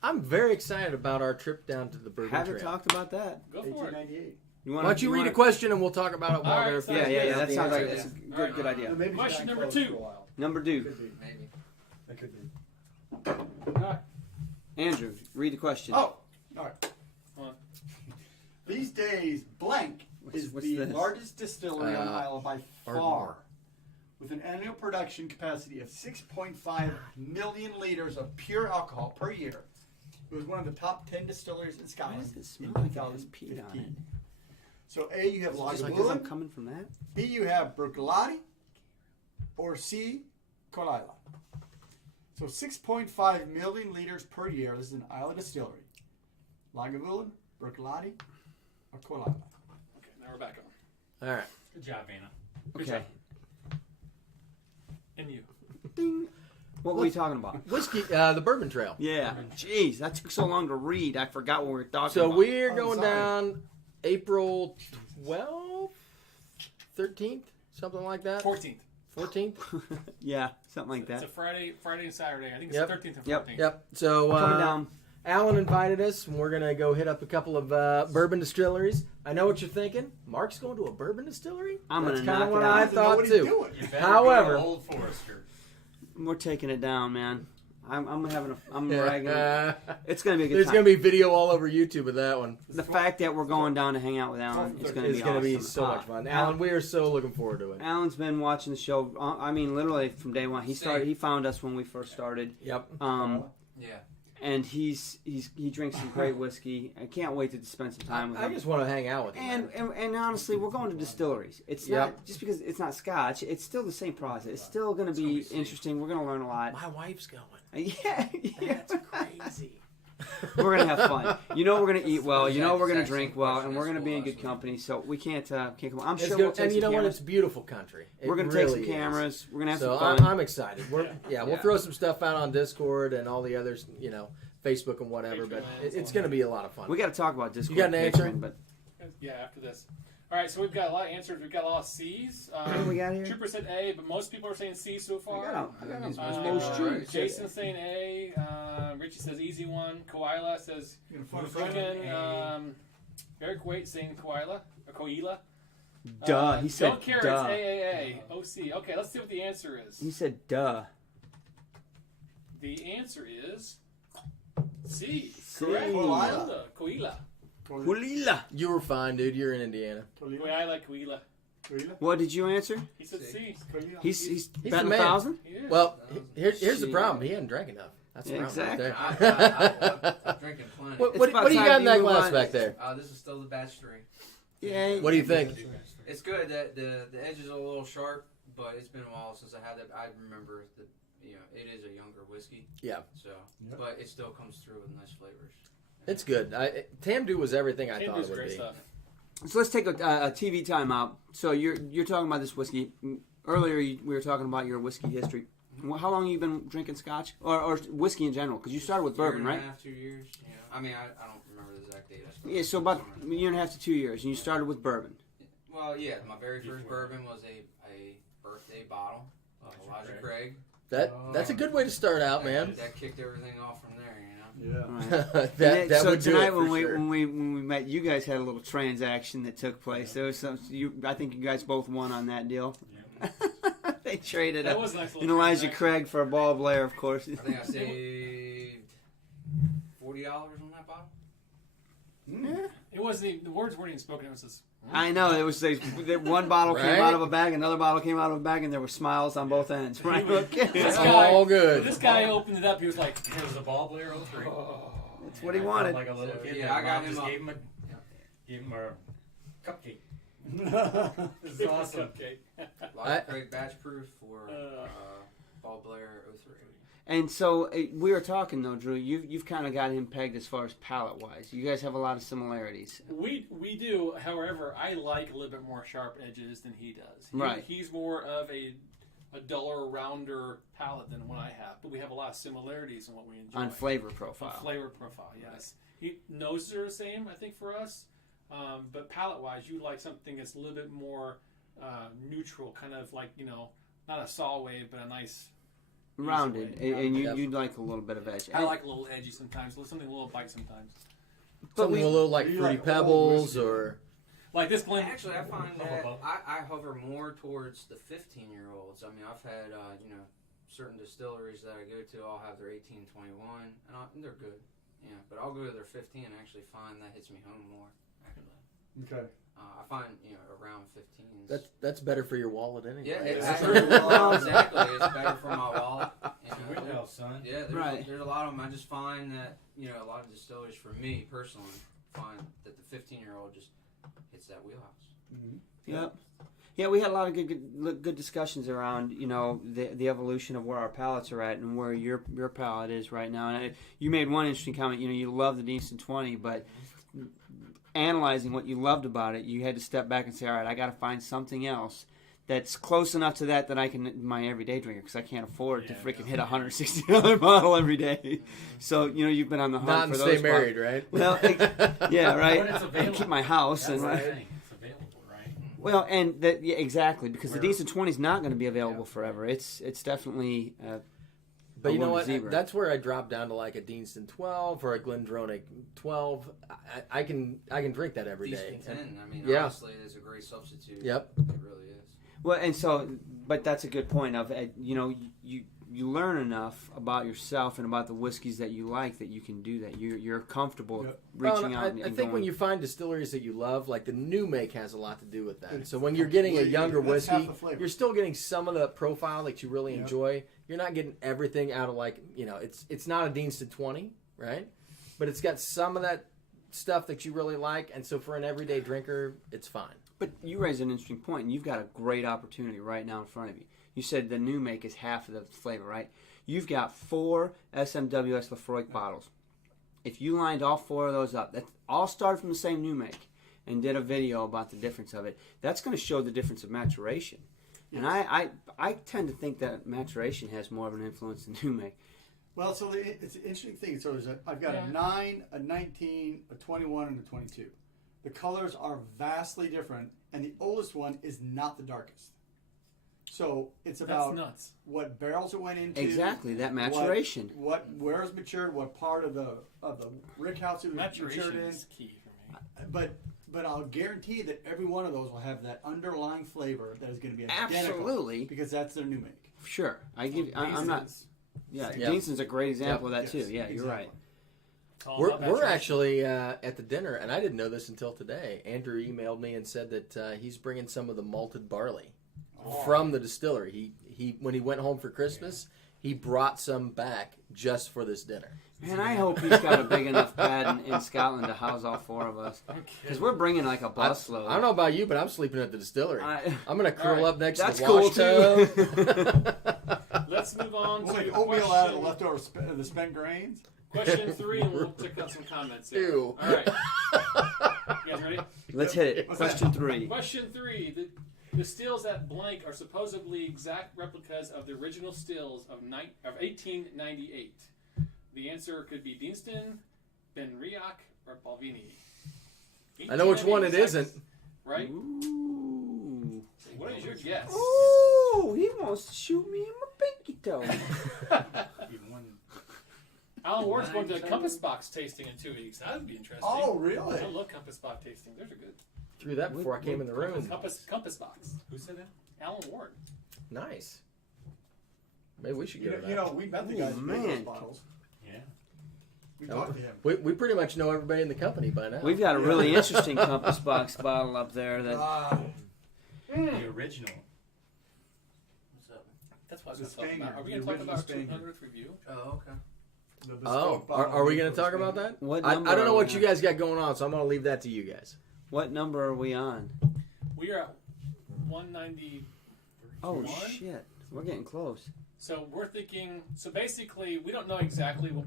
I'm very excited about our trip down to the Bourbon Haven't Trail. talked about that. Go for it. 1898. You Why don't you read wanna- a question and we'll talk about it while All right, they're sounds Yeah, yeah, yeah. That the sounds like answer. that's a All good, right. good idea. Maybe Question it's number closed 2. for a while. Number 2. Could be. Maybe. That could be. All right. Andrew, read the question. Oh, all right. Come on. These days, blank is What's the this? largest distillery on Isle by far, Ardmore. with an annual production capacity of 6.5 million liters of pure alcohol per year. It was one of the top 10 distilleries in Why Scotland does it smell in like it has peat on it? 2015. So A, you have Just because I'm Lagavulin, coming from that? B, you have Bruichladdich, or C, Carlisle. So 6.5 million liters per year. This is an Isle distillery. Lagavulin, Bruichladdich, or Carlisle. Okay, now we're back on. All right. Good job, Anna. Good Okay. job. And you. Ding. What were we talking about? Whiskey, the Bourbon Trail. Yeah. Jeez, that took so long to read. I forgot what we were talking So about. we're Oh, going sorry. down April 12th, 13th, something like that. 14th. 14th. Yeah, something like It's that. a Friday and Saturday. I think it's Yep. the 13th and Yep. 14th. Yep. So Coming down. Alan invited us, and we're gonna go hit up a couple of bourbon distilleries. I know what you're thinking. Mark's going to a bourbon distillery. I'm That's gonna kind knock of it what out. I Doesn't know thought what he's too. doing. You better However- go to Old Forester. We're taking it down, man. I'm having a. I'm Yeah. ragging. It's gonna be a good There's time. gonna be video all over YouTube of that one. The fact that we're going down to hang out with Alan is gonna It's be gonna awesome. be so much fun. Alan, we are so looking forward to it. Alan's been watching the show. I mean, literally from day one. He started. Same. He found us when we first started. Yep. Yeah. And he drinks some great whiskey. I can't wait to spend some time with I him. just want to hang out with him. And honestly, we're going to distilleries. It's Yep. not just because it's not Scotch. It's still the same process. It's still going to be interesting. We're going to learn a lot. My wife's going. Yeah, That's crazy. we're going to have fun. You know, we're going to eat well. You know, we're going to Exact drink same well, question and we're at going to be in school good last company. So we can't come. I'm It's sure good. we'll take And you know some what? cameras. It's beautiful country. It We're going to really take some is. cameras. We're going to have So some fun. I'm excited. We'll Yeah. throw some stuff out on Discord and all the others, Facebook and whatever. But it's going to be a lot of fun. We got to talk about Discord. You got an answer? Patreon, but Yeah, after this. All right, so we've got a lot of answers. We've got a lot of C's. what do we got here? Trooper said A, but most people are saying C so far. I got These a- most people are right. Jason's saying A. Richie says easy one. Koila says You gonna phone a friend? freaking. Eric Waite saying Koila or Koila. Duh. He said Don't care. duh. It's AAA. OC. Okay, let's see what the answer is. He said duh. The answer is C. C. Correct. Coahuila. Coahuila. Hulila. You were fine, dude. You're in Indiana. Coahuila, Coahuila. What did you answer? He said C. He's the betting man. 1,000. He is. Well, here's the Shit. problem. He hadn't drank enough. That's the problem Exactly. right there. I'm drinking plenty. What, It's what, about what do you time got in you that move glass on. back there? This is still the batch 3. Yeah. What do you think? It's good. The edge is a little sharp, but it's been a while since I had it. I remember that it is a younger whiskey. Yeah. So, but it still comes through with nice flavors. It's good. Tamdu was everything I Tandu's thought it would great be. stuff. So let's take a TV timeout. So you're talking about this whiskey. Earlier we were talking about your whiskey history. How long have you been drinking Scotch or whiskey in general? Because you started with bourbon, right? Year and a half, 2 years. Yeah. I mean, I don't remember the exact date. Yeah, so about a year and a half to 2 years, and you started with bourbon. Well, yeah. My very first bourbon was a birthday bottle of Elijah Craig. That's a good way to start out, man. That kicked everything off from there. Yeah. Right. that so would do tonight it for sure. when we met, you guys had a little transaction that took place. There was some. I think you guys both won on that deal. Yeah. They traded That was a nice an little Elijah transaction. Craig for a ball Blair, of course. I think I saved $40 on that bottle. Yeah. It wasn't even, the words weren't even spoken. It was just. I know it was one bottle came Right? out of a bag, another bottle came out of a bag, and there were smiles on both ends. Right? Okay. This It's guy, all good. This guy opened it up. He was like, It was a ball Blair 03. That's what he I felt wanted. like a little kid. Yeah, Yeah, I got him just up. gave him a cupcake. This is awesome. Okay. Elijah Craig batch proof for Ball Blair 03. And so we were talking though, Drew. You've kind of got him pegged as far as palate wise. You guys have a lot of similarities. We do. However, I like a little bit more sharp edges than he does. Right. He's more of a duller, rounder palate than what I have. But we have a lot of similarities in what we enjoy. On flavor On profile. flavor profile, yes. He noses are the same, I think, for us. But palate-wise, you like something that's a little bit more neutral, kind of like, not a saw wave, but a nice... Rounded, easy way. and Yep. you'd like a little bit of edge. I like a little edgy sometimes, something a little bite sometimes. But Something a little like you Fruity like old Pebbles whiskey? or... Like this Glen... Actually, I find that I hover more towards the 15-year-olds. I mean, I've had, certain distilleries that I go to, I'll have their 18, 21, and they're good. Yeah, but I'll go to their 15 and actually find that hits me home more, actually. Okay. I find, around 15s. That's better for your wallet anyway. Yeah, It's exactly. true. Exactly. It's better for my wallet. Well, son. Yeah, there's a lot of them. I just find that, a lot of distilleries, for me personally, find that the 15-year-old just hits that wheelhouse. Mm-hmm. Yep. Yeah, we had a lot of good discussions around the evolution of where our palates are at and where your palate is right now. And you made one interesting comment. You love the Deanston 20, but analyzing what you loved about it, you had to step back and say, all right, I got to find something else that's close enough to that I can my everyday drinker, because I can't afford to freaking hit a $160 bottle every day. So you've been on the hunt Not for and those. stay married, right? Well, yeah, right. But it's I available. keep my house That's and. the thing. It's available, right? Well, and exactly, because the Where- Deanston 20 is not going to be available forever. It's definitely. But you know little what? zebra. That's where I drop down to like a Deanston 12 or a Glendronach 12. I can drink that every day. Decent 10. I mean, Yeah. honestly, it's a great substitute. Yep. It really is. Well, and so, but that's a good point. Of you learn enough about yourself and about the whiskeys that you like that you can do that. You're comfortable reaching Well, out. And I think going, when you find distilleries that you love, like the new make has a lot to do with that. So when you're getting a completely- younger that's half whiskey, the flavor. you're still getting some of the profile that you really Yep. enjoy. You're not getting everything out of it's not a Deanston 20, right? But it's got some of that stuff that you really like, and so for an everyday drinker, it's fine. But you raise an interesting point, and you've got a great opportunity right now in front of you. You said the new make is half of the flavor, right? You've got 4 SMWS Lafroig bottles. If you lined all 4 of those up, that all started from the same new make, and did a video about the difference of it, that's going to show the difference of maturation. And I tend to think that maturation has more of an influence than new make. Well, so it's an interesting thing. So I've got a 9, a 19, a 21, and a 22. The colors are vastly different, and the oldest one is not the darkest. So it's about nuts. what barrels it went into. Exactly, that maturation. Where it's matured, what part of the rick house it was matured Maturation in. is key for me. But I'll guarantee that every one of those will have that underlying flavor that is going to be identical. Absolutely. Because that's their new make. Sure. I'm not. Yeah, Yeah. Deanston's a great example of that Yes, too. Yeah, you're right. exactly. Call up We're after- actually at the dinner, and I didn't know this until today. Andrew emailed me and said that he's bringing some of the malted barley from the distillery. He when he went home for Christmas, he brought some back just for this dinner. Man, I hope he's got a big enough pad in Scotland to house all four of us. Because we're bringing like a busload. I don't know about you, but I'm sleeping at the distillery. I'm going to curl All right. up next That's to the cool, wash tub. Let's move on We'll to make oatmeal out of the question, leftover the spent grains. question 3, and we'll check out some comments here. Ew. All right. You guys ready? Let's hit it. What's Question 3. Question 3. The stills at blank are supposedly exact replicas of the original stills of 1898. The answer could be Deanston, Benriach, or Balvenie. I know which one it 1898 isn't. Right? Ooh. What is your guess? Ooh, he wants to shoot me in my pinky toe. Alan Ward's going to a Compass Box tasting in 2 weeks. That would be interesting. Oh, really? I love Compass Box tasting. Those are good. Threw that before I came in the room. Compass Box. Who said that? Alan Ward. Nice. Maybe we should get that. You know, we met the guys who made those man. bottles. Yeah. We talked to him. We pretty much know everybody in the company by now. We've got a really interesting Compass Box bottle up there that The original. What's up? That's what I The was going to talk about. Spaniard, Are we the going to talk original about our Spaniard. 200th review? Oh, okay. The Oh, bespoke bottle are we made going for to talk Spain. about that? What I number don't know are what we you on? guys got going on, so I'm going to leave that to you guys. What number are we on? We are at 190. Oh One? shit, we're getting close. So we're thinking. So basically, we don't know exactly. What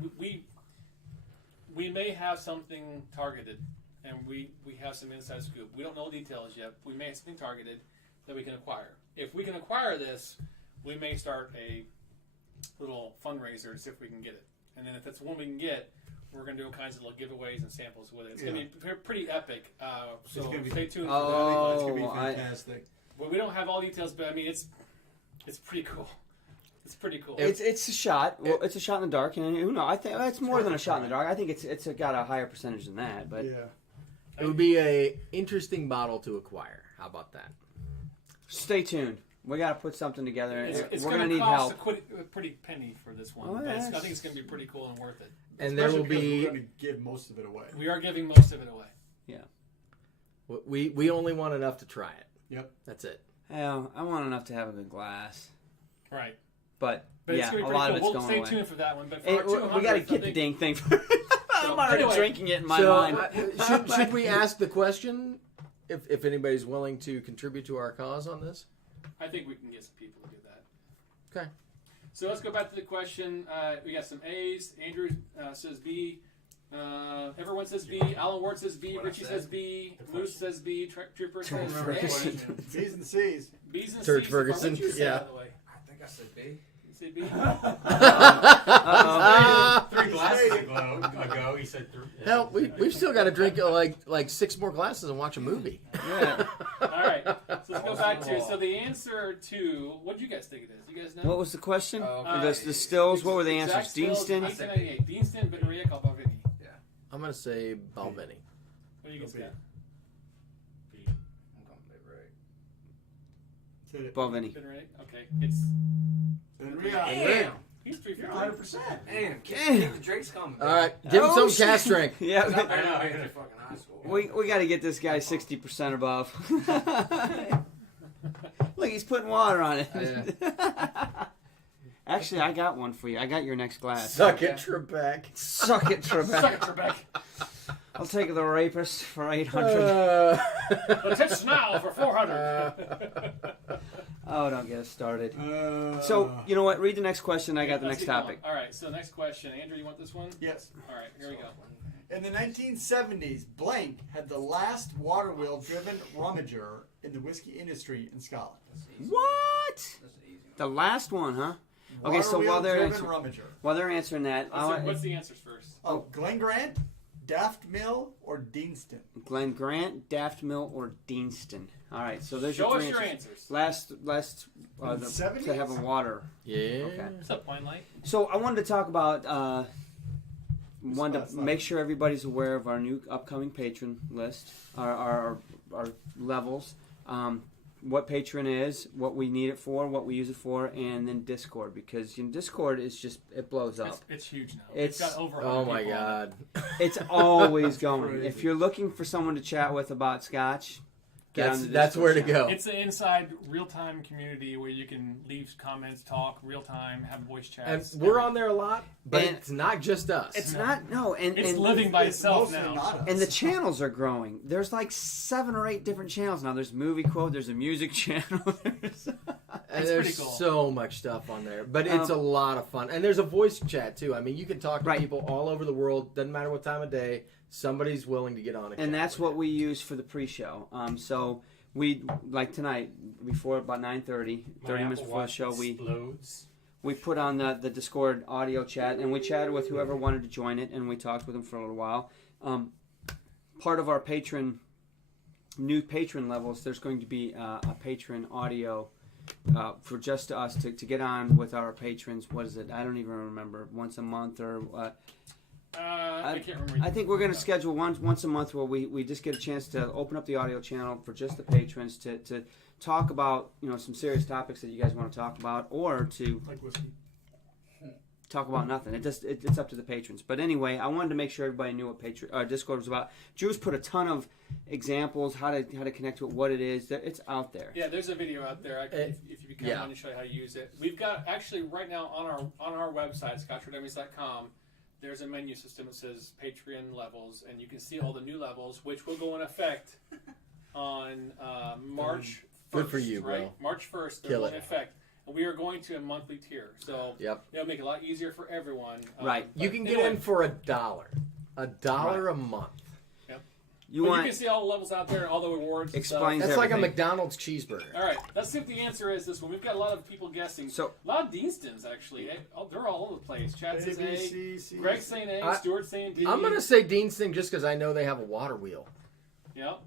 we may have something targeted, and we have some inside scoop. We don't know details yet. We may have something targeted that we can acquire. If we can acquire this, we may start a little fundraiser to see if we can get it. And then if that's one we can get, we're going to do all kinds of little giveaways and samples with it. It's going to be pretty epic. So It's gonna be- stay tuned Oh, for that. It's going to be I- fantastic. Well, we don't have all details, but I mean, it's pretty cool. It's pretty cool. It's a shot. Well, it's a shot in the dark, and who knows? I think that's more than a shot in the dark. I think it's got a higher percentage than that. But Yeah. It would be a interesting bottle to acquire. How about that? stay tuned. We got to put something together. It's We're going gonna to need cost help. a pretty penny for this one. Oh, But yes. I think it's going to be pretty cool and worth it. And there will Especially because be. We're going to give most of it away. We are giving most of it away. We only want enough to try it. Yep. That's it. Hell, I want enough to have a good glass. Right. But But yeah, it's going a to be lot pretty of cool. it's We'll going stay away. tuned for that one. But for Hey, our we 200th, got to I get the think- dang thing. I'm So, already anyway. drinking it in my So mind. should we ask the question if anybody's willing to contribute to our cause on this? I think we can get some people to do that. Okay. So let's go back to the question. We got some A's. Andrew says B. Everyone says B. Alan Ward says B. What I Richie said. says B. Moose says B. Trooper says Ferguson. A. B's and C's. B's and Church C's. Ferguson, What did you say, yeah. by the way? I think I said B. You say B? Uh-oh. 3 glasses ago, he said 3. Hell, we've still got to drink like 6 more glasses and watch a movie. Yeah. All right. So let's go back to. So the answer to what do you guys think it is? You guys know? What was the question? Oh, The stills. What were the answers? Exact stills, Deanston. 1898. Deanston, Benriach, or Balvenie. I'm gonna say Balvenie. What do you guys B. got? I'm going to be right. Hit it. Balvenie. Benriach. Okay. It's. And Damn! He's 3 for You're 3. 100%. Damn, Damn. keep the drinks coming. All right, give him Oh, some cast shit. drink. Yeah. I know. I know. Fucking high school. We got to get this guy 60% above. Look, he's putting water on it. Actually, I got one for you. I got your next glass. Suck it, Trebek. Suck it, Suck Trebek. it, Trebek. I'll take the rapist for 800. The tits now for 400. Oh, don't get us started. Uh, So, you know what? Read the next question. I got the Let's next keep going. topic. All right, so next question. Andrew, you want this one? Yes. All right, here we go. In the 1970s, blank had the last water wheel driven rummager in the whiskey industry in Scotland. What? That's an easy one. The last one, huh? Okay, Water so wheel while they're driven answering, rummager. while they're answering that, I want What's the answers first? Oh, Glen Grant, Daft Mill, or Deanston? Glen Grant, Daft Mill, or Deanston. All right, so there's Show your us three your answers. answers. Last In the to 70s? have a water. Yeah. Okay. What's up, Wine Light? So I wanted to talk about wanted That's to not- make sure everybody's aware of our new upcoming patron list, our levels. what Patreon is, what we need it for, what we use it for, and then Discord, because Discord is just, it blows up. It's huge now. It's got over 100 Oh my people on it. God. It's always going. crazy. If you're looking for someone to chat with about Scotch, get on the That's Discord where to channel. go. It's an inside real-time community where you can leave comments, talk real-time, have voice And chats. we're on there a lot, but And- it's not just us. It's not, no, and It's and, living by It's itself mostly now. not us. and the channels are growing. There's like 7 or 8 different channels now. There's Movie Quote, there's a music channel. There's And It's there's pretty cool. so much stuff on there, but it's a lot of fun. And there's a voice chat too. I mean, you can talk to Right. people all over the world. Doesn't matter what time of day. Somebody's willing to get on a and chat that's with what you. we use for the pre-show. So we, like tonight, before about 9:30, 30 minutes before the show, we put on the Discord audio chat, and we chatted with whoever wanted to join it, and we talked with them for a little while. Part of our new patron levels, there's going to be a patron audio for just us to get on with our patrons. What is it? I don't even remember. Once a month or I can't remember. I think we're going to schedule once a month where we just get a chance to open up the audio channel for just the patrons to talk about some serious topics that you guys want to talk about, or to Like whiskey. talk about nothing. It's up to the patrons. But anyway, I wanted to make sure everybody knew what Discord was about. Drew's put a ton of examples how to connect to it, what it is. It's out there. Yeah, there's a video out there. If you become one to show you how to use it. We've got actually right now on our website, scotchfordummies.com. There's a menu system that says Patreon levels, and you can see all the new levels, which will go in effect on March 1st. Good for you, right? bro. March 1st, they're Kill going it. in effect. And we are going to a monthly tier. So Yep. it'll make it a lot easier for everyone. Right. You but can get anyway, in for $1. $1 a month. You but want you can see all the levels out there, all the rewards. and stuff. Explains That's like a everything. McDonald's cheeseburger. All right, let's see if the answer is this one. We've got a lot of people guessing. So- a lot of Deanstons, actually. They're all over the place. Chad says A. C, C, Greg's saying A. I- Stuart's saying B. I'm going to say Deanston just because I know they have a water wheel. Yep.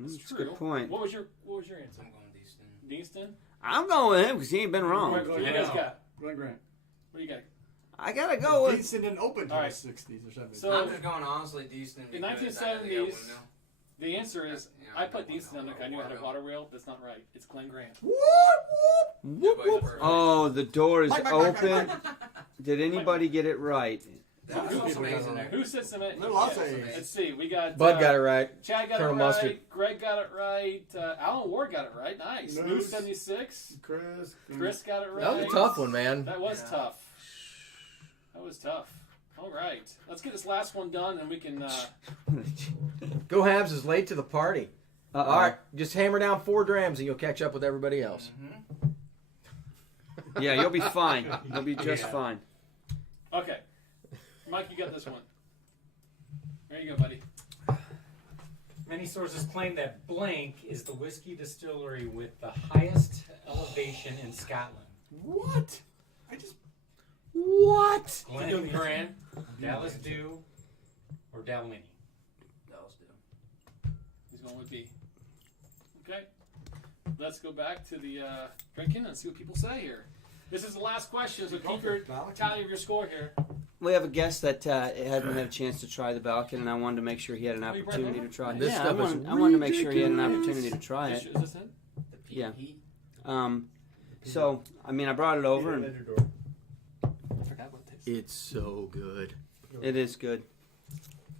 That's a True. good point. What was your answer? I'm going Deanston. Deanston? I'm going with him because he ain't been wrong. What do you guys got? Glenn Grant. What do you got? I gotta go with. Deanston didn't open until All right. the 60s or 70s. So- I'm just going honestly Deanston. In because I know they got 1970s, one now. The answer is Yeah, I I put got Deanston one on there. now. I knew I had a water wheel. That's not right. It's Glenn Grant. Whoop, Everybody's whoop. perfect. Oh, the door is Mike, Mike, open. Mike, Did anybody get it right? That was also amazing there. Who sits in it? Little I'll Yeah, say. Let's see. We got Bud got it right. Chad got Colonel it right. Mustard. Greg got it right. Alan Ward got it right. Nice. Moose. Moose 76. Chris. Chris got it right. That was a tough one, man. That was Yeah. tough. That was tough. All right. Let's get this last one done, and we can. Go Habs is late to the party. Uh-oh. All right, just hammer down 4 drams and you'll catch up with everybody else. Yeah, you'll be fine. You'll be just fine. Okay. Mike, you got this one. There you go, buddy. Many sources claim that Blank is the whiskey distillery with the highest elevation in Scotland. What? I just. What? Glenn Grant. Dallas Dew or Dalwhinnie. Dallas do. He's going with B. Okay. Let's go back to the drinking and see what people say here. This is the last question, so keep your tally of your score here. We have a guest that hadn't had a chance to try the Balkan, and I wanted to make sure he had an Oh, you brought opportunity it to try it. This Yeah, stuff is I wanted to make sure he had an ridiculous. opportunity to try Is it. this it? The Yeah. PEP. So, I mean, I brought it over, and I forgot what it tastes. It's so good. it is good.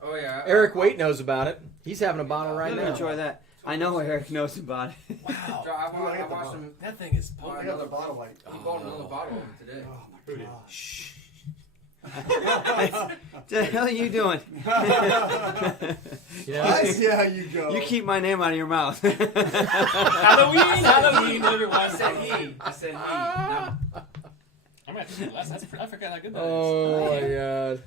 Oh yeah. Eric Waite knows about it. He's having a bottle right I'm now. gonna enjoy that. I know Eric knows about it. Wow. I watched him. That thing is Buy I got the another bottle like. He bought another bottle of it today. Oh my gosh. What the hell are you doing? You know, I see how you go. You keep my name out of your mouth. Halloween, everyone. I said he. I said he. No. I'm gonna have to do less. I forgot how good that is. oh my god.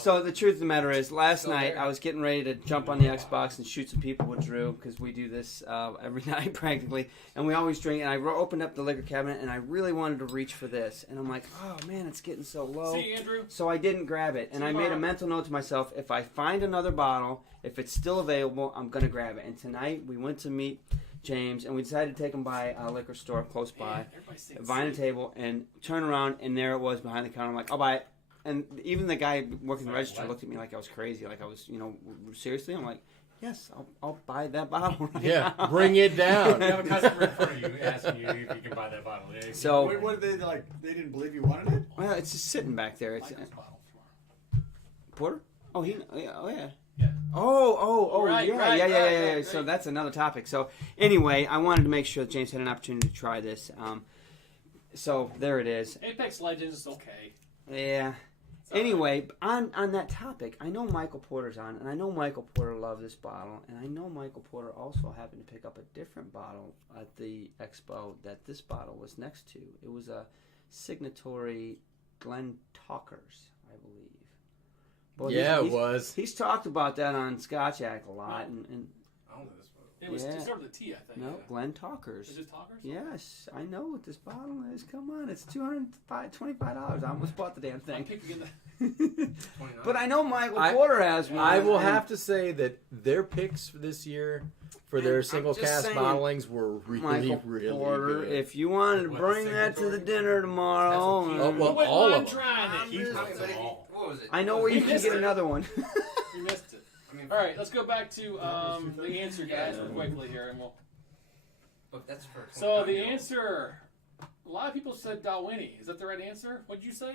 So the truth of the matter is, last night I was getting ready to jump on the Xbox and shoot some people with Drew, because we do this every night practically, and we always drink. And I opened up the liquor cabinet, and I really wanted to reach for this, and I'm like, oh man, it's getting so low. See you, Andrew. So I didn't grab it, and I made a mental note to myself: if I find another bottle, if it's still available, I'm gonna grab it. And tonight we went to meet James, and we decided to take him by a liquor store close by, Vine and Table, and turn around, and there it was behind the counter. I'm like, I'll buy it. And even the guy working the register looked at me like I was crazy, like I was, seriously? I'm like, Yes, I'll buy that bottle right Yeah, now. bring it down. You have a customer in front of you asking you if you can buy that bottle. Yeah, So, What did they like? They didn't believe you wanted it. well, it's just sitting back there. It's Michael's bottle tomorrow. Porter. Oh, yeah. Yeah. Oh, Right, yeah, right, yeah. right, So right. that's another topic. So anyway, I wanted to make sure that James had an opportunity to try this. So there it is. Apex Legends is okay. Yeah. It's all right. Anyway, on that topic, I know Michael Porter's on, and I know Michael Porter loved this bottle, and I know Michael Porter also happened to pick up a different bottle at the expo that this bottle was next to. It was a signatory Glen Talkers, I believe. Well, Yeah, it he's- was. He's talked about that on Scotch Act a lot, and I don't know this one. It was Yeah. it started with a T, I think. no, Glen Talkers. Is it Talkers? Yes, I know what this bottle is. Come on, it's $225. I almost bought the damn I thing. pick again. 29. But I know Michael I- Porter has one. I will and- have to say that their picks for this year for their I'm single just cast saying, bottlings were really, Michael really Porter, good. if you wanted to What, bring the that to the signatory? dinner tomorrow, Oh, well, Who wouldn't all mind of them. trying it? He I mean, wants but them all. what was it? I know where you We can missed get it. another one. You missed it. I mean, All right, let's go back to the answer, guys, real quickly here, and we'll. but that's for. So the 29-year-olds. answer, a lot of people said Dalwhinnie. Is that the right answer? What'd you say?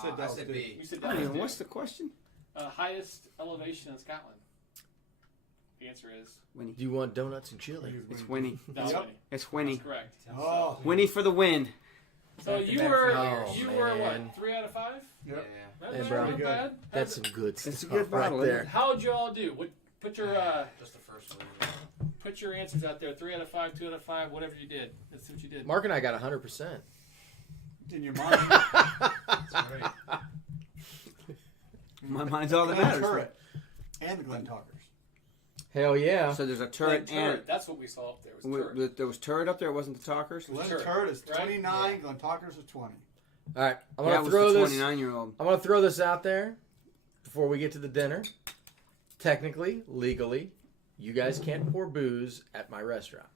Said I Dallas said did. B. You said I mean, Dalwhinnie. what's the question? Highest elevation in Scotland. The answer is Winnie. Do you want donuts and chili? It's Winnie. Dalwhinnie. It's Winnie. That's correct. Oh, Winnie for the win. So Back to you back were for you years. were Man. what? 3 out of 5? Yeah. Yep. That's Hey, not bro. not bad. That's some good It's a stuff good bottle, right isn't there. it? How'd you all do? Put your Just the first one. put your answers out there. 3 out of 5, 2 out of 5, whatever you did. Let's see what you did. Mark and I got 100%. in your mind. That's right. My mind's all that Glen matters. Turret and the Glen Talkers. Hell yeah. So there's a Glen turret Turret, that's what we saw up there. Was turret. and there was turret up there. It wasn't the talkers. Glen Turret, Turret is right? 29. Yeah. Glen Talkers is 20. All right, I'm Yeah, gonna it was throw the this. 29-year-old. I'm gonna throw this out there before we get to the dinner. Technically, legally, you guys can't pour booze at my restaurant.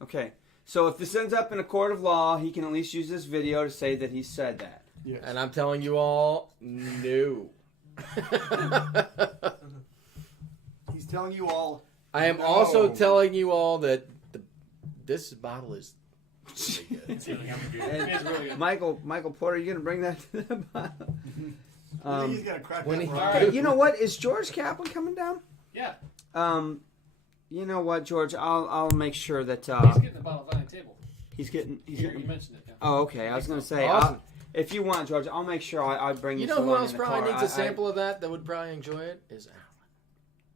Okay, so if this ends up in a court of law, he can at least use this video to say that he said that. Yes. And I'm telling you all, no. He's telling you all. I am No. also telling you all that this bottle is really good. It's really good. And It's really good. Michael Porter, you gonna bring that to the bottle? I think he's gonna crack when that he- one. All right. You know what? Is George Kaplan coming down? Yeah, You know what, George? I'll make sure that he's getting the bottle behind the table. he's getting. You mentioned it. Yeah. Oh, okay. I was gonna say, Awesome. if you want, George, I'll make sure I bring You this know who along else in the probably car. needs a sample of that would probably enjoy it? Is Alan.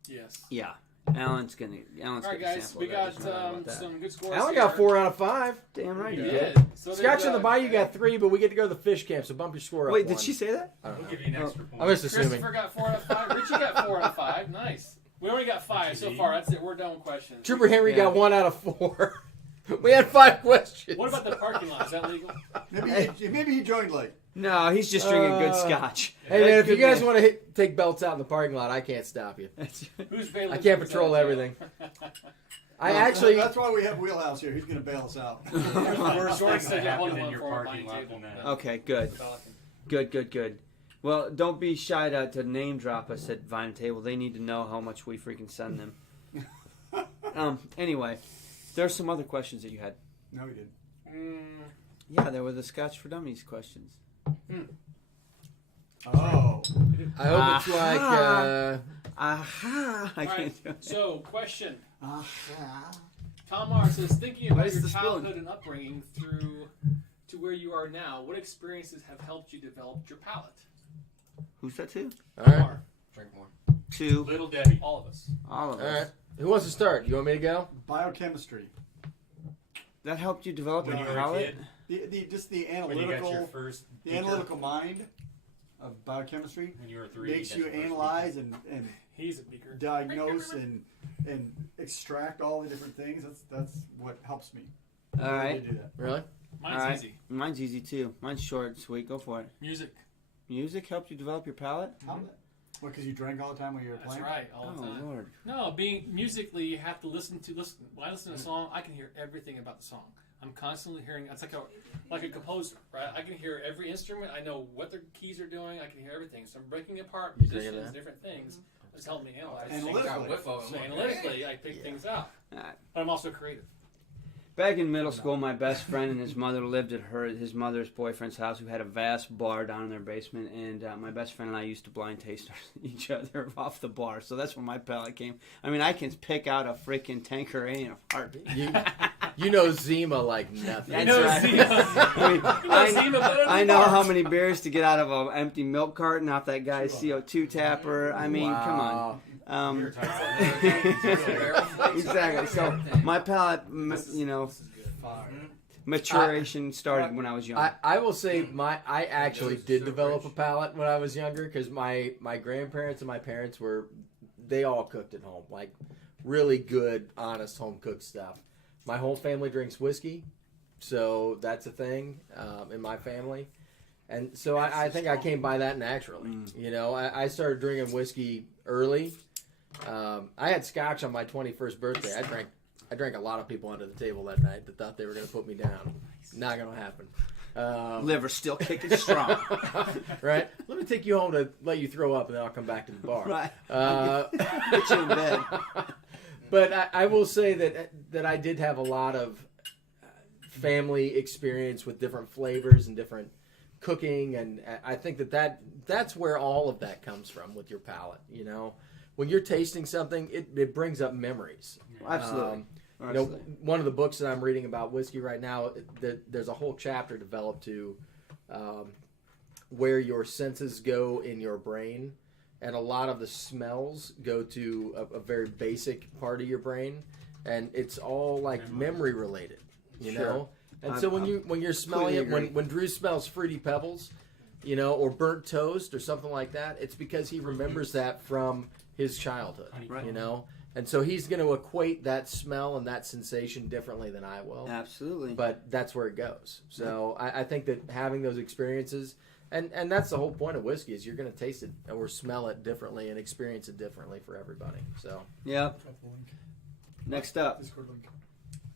Yes. Yeah, Alan's gonna. Alan's All right, gonna guys, sample we that. got There's no doubt about that. some good scores. Alan here. got 4 out of 5. Damn right You you did. did. So Scotch there's, in the Bayou got 3, but we get to go to the fish camp, so bump your score up. Wait, one. did she say that? I don't We'll know. give you an extra point. I'm just assuming. Christopher got 4 out of 5. Richie got 4 out of 5. Nice. We only got 5 so far. That's it. We're done with questions. Trooper Henry Yeah. got 1 out of 4. We had 5 questions. What about the parking lot? Is that legal? Maybe he joined late. No, he's just drinking good Scotch. Hey man, if you Good guys man. want to take belts out in the parking lot, I can't stop you. Who's bailing? I can't who's patrol out of jail? everything. I actually, That's why we have Wheelhouse here. He's gonna bail us out. Worse George things said that you wanted happen in one your for a parking blind lot table. than that. Okay, good. Good. Well, don't be shy to name drop us at Vine Table. They need to know how much we freaking send them. Anyway, there's some other questions that you had. No, he didn't. Yeah, there were the Scotch for Dummies questions. Oh. I hope it's like, Aha! I All right. can't do it. So, question. Uh-huh. Tom R says, thinking about Where's your the spoon? childhood and upbringing through to where you are now, what experiences have helped you develop your palate? Who's that to? all right, Mar, Drink more. To Little Debbie. all of us. all of all us. right. Who wants to start? You want me to go? Biochemistry. That helped you develop When your you were a palate? kid, Just the when you got your analytical, first the beaker, analytical mind of biochemistry when you were 3, makes got you your first analyze and He's a beaker. diagnose and extract all the different things. That's what helps me. All I right. really do that. Really? Mine's All right. easy. Mine's easy too. Mine's short and sweet. Go for it. Music. Music helped you develop your palate? How about What? Because you drank all the time when you were That's playing. right, all the Oh time. Lord. No, being musically, you have to listen. When I listen to a song, I can hear everything about the song. I'm constantly hearing. It's like a composer, right? I can hear every instrument. I know what their keys are doing. I can hear everything. So I'm breaking apart You thinking musicians, that? different things. It's helping me analyze. Analytically. So analytically, I pick things out. Alright. But I'm also creative. Back in middle school, my best friend and his mother lived at his mother's boyfriend's house, who had a vast bar down in their basement. And my best friend and I used to blind taste each other off the bar. So that's where my palate came. I mean, I can pick out a freaking Tanqueray in a heartbeat. You know Zima like nothing. That's know right. Zima. I mean, Zima better than I know Mark. how many beers to get out of an empty milk carton off that guy's CO2 tapper. I mean, come on. We were talking about Exactly. So my palate, maturation started when I was young. I will say I actually did develop a palate when I was younger because my grandparents and my parents they all cooked at home, like really good, honest home cooked stuff. My whole family drinks whiskey, so that's a thing in my family. And so I think I came by that naturally. I started drinking whiskey early. I had Scotch on my 21st birthday. I drank a lot of people under the table that night that thought they were going to put me down. Not going to happen. Liver still kicking strong. Right? Let me take you home to let you throw up, and then I'll come back to the bar. Right. Get you in bed. But I will say that I did have a lot of family experience with different flavors and different cooking, and I think that's where all of that comes from with your palate. When you're tasting something, it brings up memories. Absolutely. One of the books that I'm reading about whiskey right now, there's a whole chapter developed to where your senses go in your brain, and a lot of the smells go to a very basic part of your brain, and it's all like memory related, you know. And so when you're smelling it, when Drew smells Fruity Pebbles, or burnt toast or something like that, it's because he remembers that from his childhood, Right. And so he's going to equate that smell and that sensation differently than I will. Absolutely. But that's where it goes. So I think that having those experiences, and that's the whole point of whiskey, is you're going to taste it or smell it differently and experience it differently for everybody. So Yep. Next up. Discord link.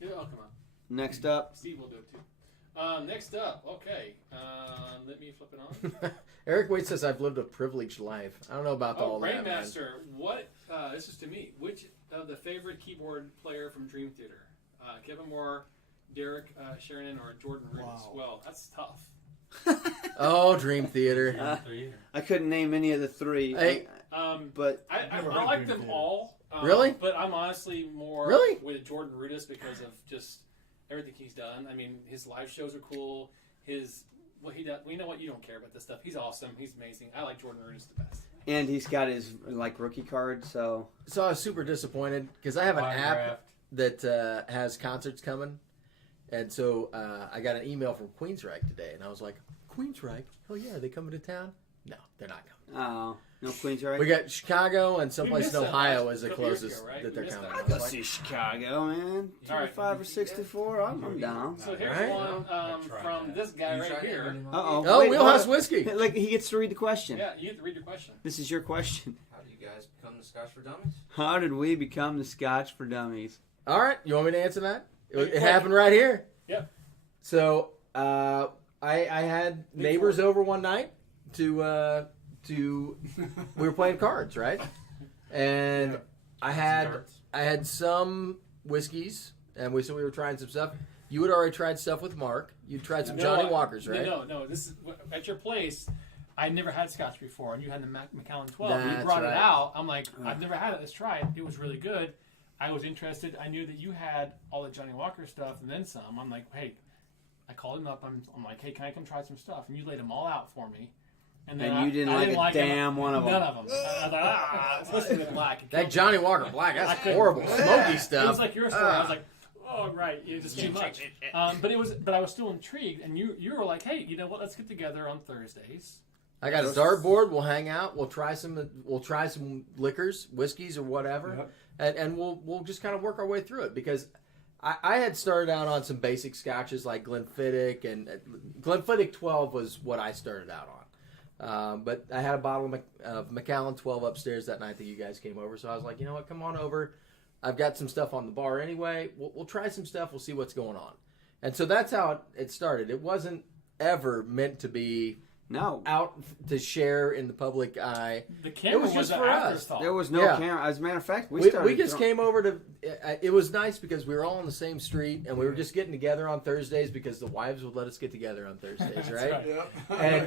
Yeah, oh, come on. Next up. Steve will do it too. Next up, okay. Let me flip it on. Eric Waite says, I've lived a privileged life. I don't know about all that. man. Rainmaster, what? This is to me. Which of the favorite keyboard player from Dream Theater? Kevin Moore, Derek Sheridan, or Jordan Rudess? Wow. Well, that's tough. Oh, Dream Theater. I couldn't name any of the three. Hey. But I like them all. Really? But I'm honestly more Really? with Jordan Rudess because of just everything he's done. I mean, his live shows are cool. What he does. We know what you don't care about this stuff. He's awesome. He's amazing. I like Jordan Rudess the best. and he's got his rookie card. So I was super disappointed because I have an app that has concerts coming, and so I got an email from Queensryche today, and I was like, Queensryche? Oh yeah, are they coming to town? No, they're not coming. oh, no Queensryche. We got Chicago and someplace missed in that Ohio last is the couple years closest ago, right? that they're We missed coming. that. I was Go like, see Chicago, man. All right. 25 or 64. I'm down. So here's Right. one from this guy right here. Uh-oh. oh, Wait, Wheelhouse hold on. Whiskey. Like he gets to read the question. Yeah, you have to read your question. This is your question. How do you guys become the Scotch for Dummies? How did we become the Scotch for Dummies? All right, you want me to answer that? Big It happened right here. Yep. So I had neighbors over one night to we were playing cards, right? And I had some whiskeys, and we were trying some stuff. You had already tried stuff with Mark. You tried some Johnny Walkers, right? No. This is at your place. I never had Scotch before, and you had the Macallan 12. You That's brought right. it out. I'm like, I've never had it. Let's try it. It was really good. I was interested. I knew that you had all the Johnny Walker stuff and then some. I'm like, hey, I called him up. I'm like, hey, can I come try some stuff? And you laid them all out for me. And then And you didn't like a damn one of them. None of them. I was like, especially the black. It That killed Johnny me. Walker Black, I that's couldn't- horrible, smoky It was stuff. like your story. I was like, oh right, it's just too much. But I was still intrigued, and you were like, hey, you know what? Let's get together on Thursdays. I got a dartboard. We'll hang out. We'll try some liquors, whiskeys, or whatever, and we'll just kind of work our way through it because I had started out on some basic scotches like Glenfiddich, and Glenfiddich 12 was what I started out on. But I had a bottle of Macallan 12 upstairs that night that you guys came over. So I was like, you know what, come on over. I've got some stuff on the bar anyway. We'll try some stuff. We'll see what's going on. And so that's how it started. It wasn't ever meant to be out to share in the public eye. The camera was just for us. There was no camera. As a matter of fact, we just came over to. It was nice because we were all on the same street and we were just getting together on Thursdays because the wives would let us get together on Thursdays, right? Right. Yep.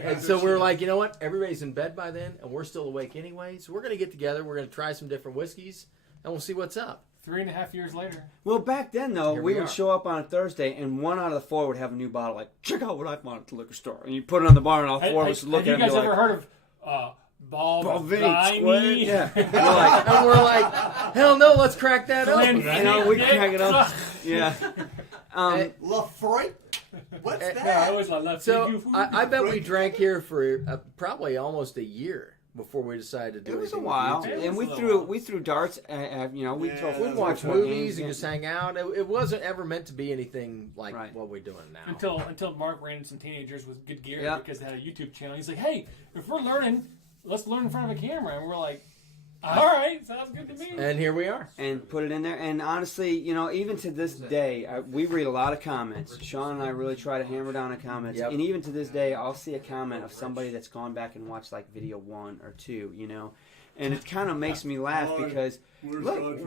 And so we were like, you know what? Everybody's in bed by then and we're still awake anyway. So we're going to get together. We're going to try some different whiskeys and we'll see what's up. 3.5 years later. Well, back then, though, Here we we would are. show up on a Thursday, and one out of the four would have a new bottle. Like, check out what I found at the liquor store. And you put it on the bar, and all four of us would look have at you it guys and be ever like, heard of Balvenie Square? Balvenie? Yeah. And we're like, hell no, let's crack that open. You know, we crack it up. Yeah. Lafroy? What's I that? always love So I bet we drank here for probably almost a year before we decided to do It was a anything with while, YouTube. and we threw darts. You know, we'd throw Yeah, We'd football watch games, movies and yeah. just hang out. It wasn't ever meant to be anything like Right. what we're doing now. until Mark ran into some teenagers with good gear Yeah. because they had a YouTube channel. He's like, hey, if we're learning, let's learn in front of a camera. And we're like, all right, sounds good to me. And here we are. And put it in there. And honestly, you know, even to this day, we read a lot of comments. Sean and I really try to hammer down on comments. Yep. And even to this day, I'll see a comment of somebody that's gone back and watched like video 1 or 2, you know. And it kind of makes me laugh because look,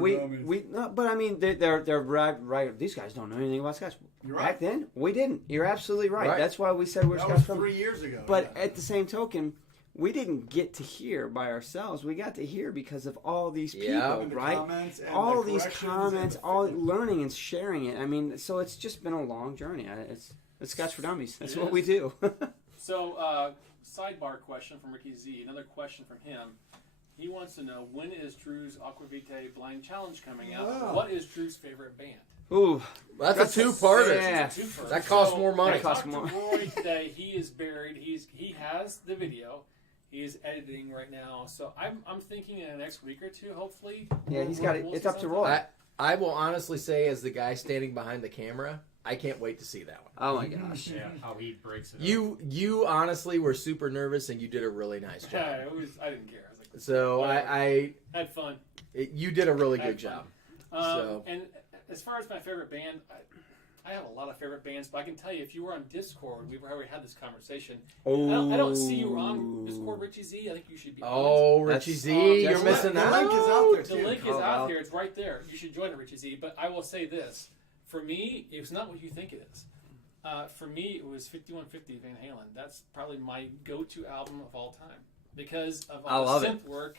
but I mean, they're right. These guys don't know anything about Scotch. You're Back right. then, we didn't. You're absolutely right. Right. That's why we said we're That Scotch was from 3 years ago. But yeah. at the same token, we didn't get to hear by ourselves. We got to hear because of all these people, Yeah. And the right? comments and All the these corrections comments, and the- all learning and sharing it. I mean, so it's just been a long journey. It's Scotch for Dummies. That's It what is. we do. So, sidebar question from Ricky Z. Another question from him. He wants to know, when is Drew's Aquavite Blind Challenge coming out? Wow. What is Drew's favorite band? Ooh, That's a two-parter. Yeah. It's a twofer. That costs So, more money. I That costs talked more. to Roy today. He is buried. He has the video. He is editing right now. So I'm thinking in the next week or two, hopefully. Yeah, he's got it. we'll It's see up to something. Roy. I will honestly say, as the guy standing behind the camera, I can't wait to see that one. Oh my gosh. Yeah, how he breaks it up. You honestly were super nervous, and you did a really nice job. Yeah, I didn't care. I was like, So whatever. I had fun. you did a really I had good fun. job. So- And as far as my favorite band, I have a lot of favorite bands, but I can tell you, if you were on Discord, we've already had this conversation. I don't see you on Discord, Richie Z. I think you should be. Oh, on it. Richie That's- Z, you're that's missing the out. link is out there The too. link is Oh, out wow. there. It's right there. You should join it, Richie Z. But I will say this: for me, it's not what you think it is. For me, it was 5150 Van Halen. That's probably my go-to album of all time because of I all love the it. synth work.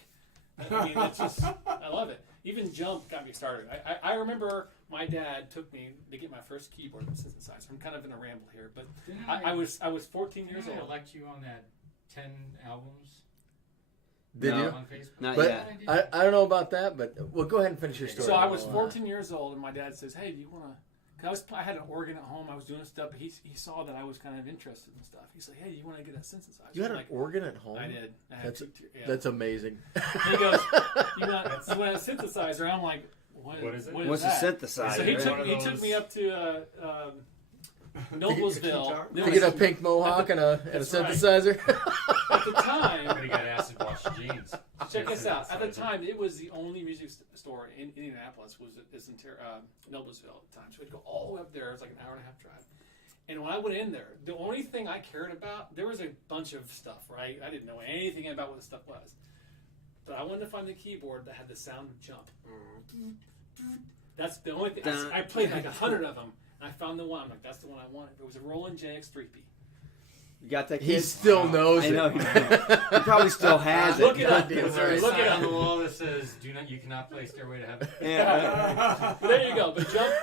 I mean, it's just I love it. Even Jump got me started. I remember my dad took me to get my first keyboard and synthesizer. I'm kind of in a ramble here, but I was 14 years Didn't I old. elect you on that 10 albums Did No. you? on Facebook? Not But yet. I don't know about that, but well, go ahead and finish your story. So I was We'll, 14 years old, and my dad says, "Hey, do you want to?" I had an organ at home. I was doing stuff, but he saw that I was kind of interested in stuff. He's like, "Hey, do you want to get a synthesizer?" You had I'm an like, organ at home? I did. I had That's- yeah. That's amazing. He goes, "You want a synthesizer?" I'm like, "What is it? What's a that?" synthesizer? So he One took of he took those- me up to Noblesville. guitar? There To was- get a pink mohawk and a That's right. synthesizer. At the time, But he got acid wash jeans. check this out. At the Synthesizer. time, it was the only music store in Indianapolis was Noblesville at the time. So we'd go all the way up there. It was like an hour and a half drive. And when I went in there, the only thing I cared about, there was a bunch of stuff, right? I didn't know anything about what the stuff was. But I wanted to find the keyboard that had the sound of Jump. That's the only thing. I played like 100 of them. And I found the one. I'm like, that's the one I wanted. It was a Roland JX3P. You got that, He kid? still knows I it. know he He probably still has it. Look it up. Goddamn Is there a right. Look it sign on the up. wall that says, you cannot play Stairway to Heaven"? Yeah. But there you go. But Jump,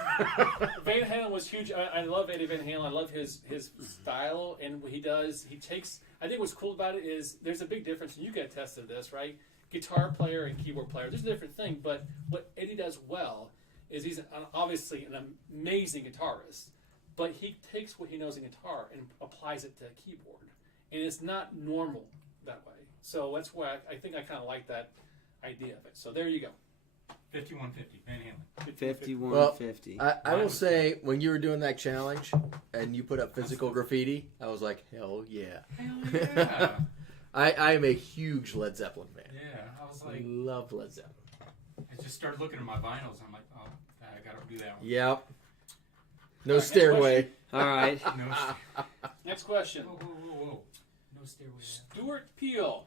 Van Halen was huge. I love Eddie Van Halen. I love his style and what he does. He takes. I think what's cool about it is there's a big difference, and you can attest to this, right? Guitar player and keyboard player. There's a different thing, but what Eddie does well is he's obviously an amazing guitarist, but he takes what he knows in guitar and applies it to a keyboard, and it's not normal that way. So that's why I think I kind of like that idea of it. So there you go. 5150 Van Halen. 5150. I will say, when you were doing that challenge and you put up physical graffiti, I was like, hell yeah. Hell yeah. I am a huge Led Zeppelin fan. Yeah, I was I like, love Led Zeppelin. I just started looking at my vinyls. I'm like, oh, I gotta do that one. Yep. No Alright, stairway. All right. No, Next question. whoa. No stairway. Stuart Peel.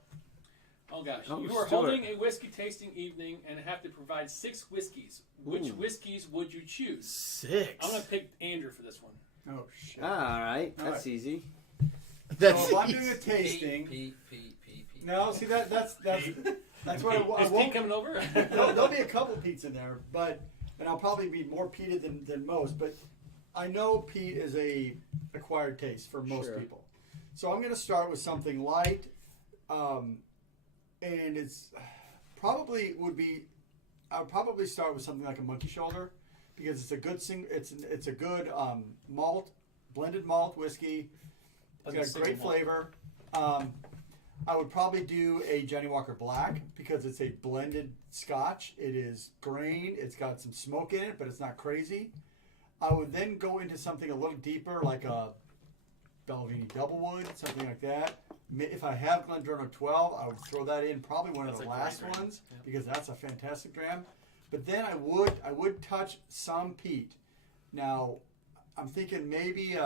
Oh gosh. Oh, You are Stuart. holding a whiskey tasting evening and have to provide 6 whiskeys. Which Ooh. whiskeys would you choose? 6. I'm going to pick Andrew for this one. Oh shit. All right. All That's right. easy. That's So if I'm easy. doing a tasting, Pete. no, see that's what I Is Pete won't. coming over? There'll be a couple Pete's in there, and I'll probably be more peated than most. But I know Pete is a acquired taste for most Sure. people, so I'm going to start with something light, and it's probably would be. I'll probably start with something like a Monkey Shoulder because it's a good it's a good blended malt whiskey. It's got great flavor. I would probably do a Johnny Walker Black because it's a blended Scotch. It is grain. It's got some smoke in it, but it's not crazy. I would then go into something a little deeper, like a Belvini Doublewood, something like that. If I have Glendronach 12, I would throw that in. Probably one of That's the a great last dram. ones because that's a fantastic dram. But then I would touch some peat. Now, I'm thinking maybe.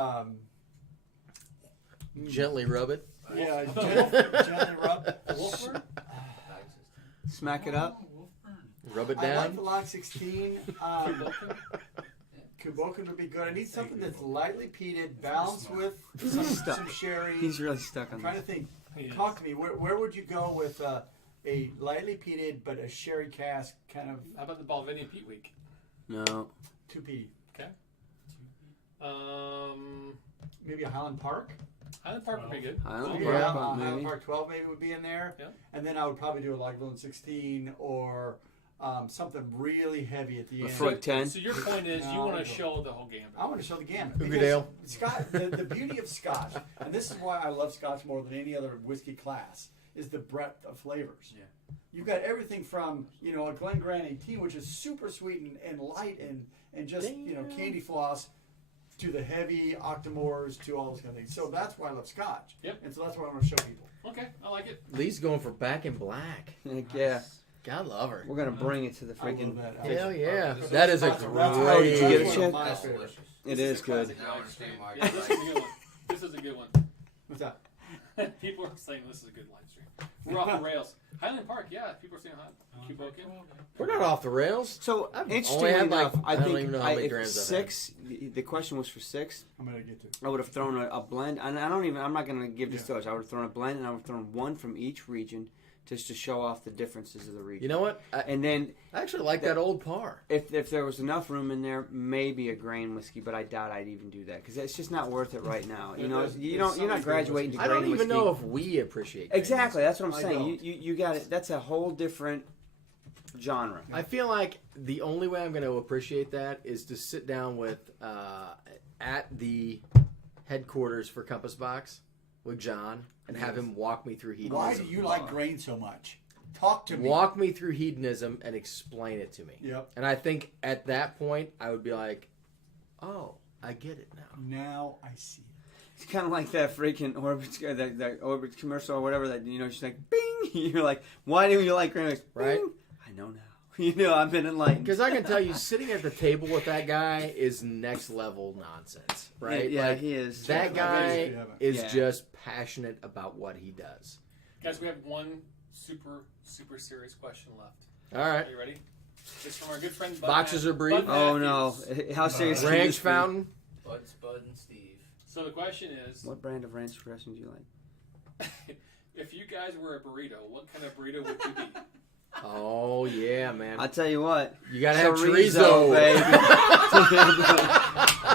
Gently rub it. Yeah, gently rub. Wolford? Smack it up. Rub it I like down. the Long 16. Kubokin would be good. I need something that's lightly peated, balanced with some sherry. He's really stuck I'm on trying this. to think. He is. Talk to me. Where would you go with a lightly peated but a sherry cask kind of How about the Balvenie Pete Week? No. 2P? Okay. Maybe a Highland Park? Highland Park would be good. Highland Yeah, Park, Highland maybe. Park 12 maybe would be in there. Yeah. And then I would probably do a Lagavulin 16 or something really heavy at the end. Freak 10. So your point is you No, want I to don't. show the whole gambit. I want to show the gamut. Ugadale. Because Scotch, the beauty of Scotch, and this is why I love Scotch more than any other whiskey class, is the breadth of flavors. Yeah. You've got everything from, a Glengrant 18, which is super sweet and light and just, candy floss, to the heavy Octomores, to all those kind of things. So that's why I love Scotch. Yep. And so that's what I want to show people. Okay, I like it. Lee's going for Back in Black. Heck yeah. God love her. We're going to bring it to the I love freaking. that. Hell yeah. That's- That is a that's- Oh, did you get a that's chip? one of my That's favorites. delicious. It This is a good. classic Now I live understand stream. why you Yeah, this is a like good one. This is a good one. What's that? People are saying this is a good live stream. We're off the rails. Highland Park, yeah. People are saying keep looking. We're not off the rails. So, I've interestingly only had, like, enough, I I don't think even know how many if grams I've 6, the question was for 6, I'm going to get to. I would have thrown a blend. And I'm not going to give this to us. I would have thrown a blend and I would have thrown one from each region just to show off the differences of the region. You know what? And then I actually like that old par. if there was enough room in there, maybe a grain whiskey, but I doubt I'd even do that because it's just not worth it right now. You know, you're not graduating to I grain don't even whiskey. know if we appreciate grain Exactly, that's what I'm I saying. don't. You got it. That's a whole different genre. I feel like the only way I'm going to appreciate that is to sit down with at the headquarters for Compass Box with John and have him walk me through hedonism. Why do you like grain so much? Talk to me. Walk me through hedonism and explain it to me. Yep. And I think at that point I would be like, "Oh, I get it now." Now I see. It's kind of like that freaking Orbit, that Orbit commercial or whatever that, she's like, bing! You're like, why do you like grain whiskey? Right? Bing! I know now. I've been enlightened. Because I can tell you, sitting at the table with that guy is next level nonsense, right? Yeah, Like, he is. that guy is Yeah. just passionate about what he does. Guys, we have one super serious question left. All right. Are you ready? It's from our good friend Bud Boxes Matthews. are brief. Bud Oh, no. Matthews. How serious can Ranch this be? Fountain. Bud and Steve. So the question is, What brand of ranch dressing do you like? if you guys were a burrito, what kind of burrito would you be? Oh yeah, man. I'll tell you what. You gotta have Chorizo, chorizo, baby.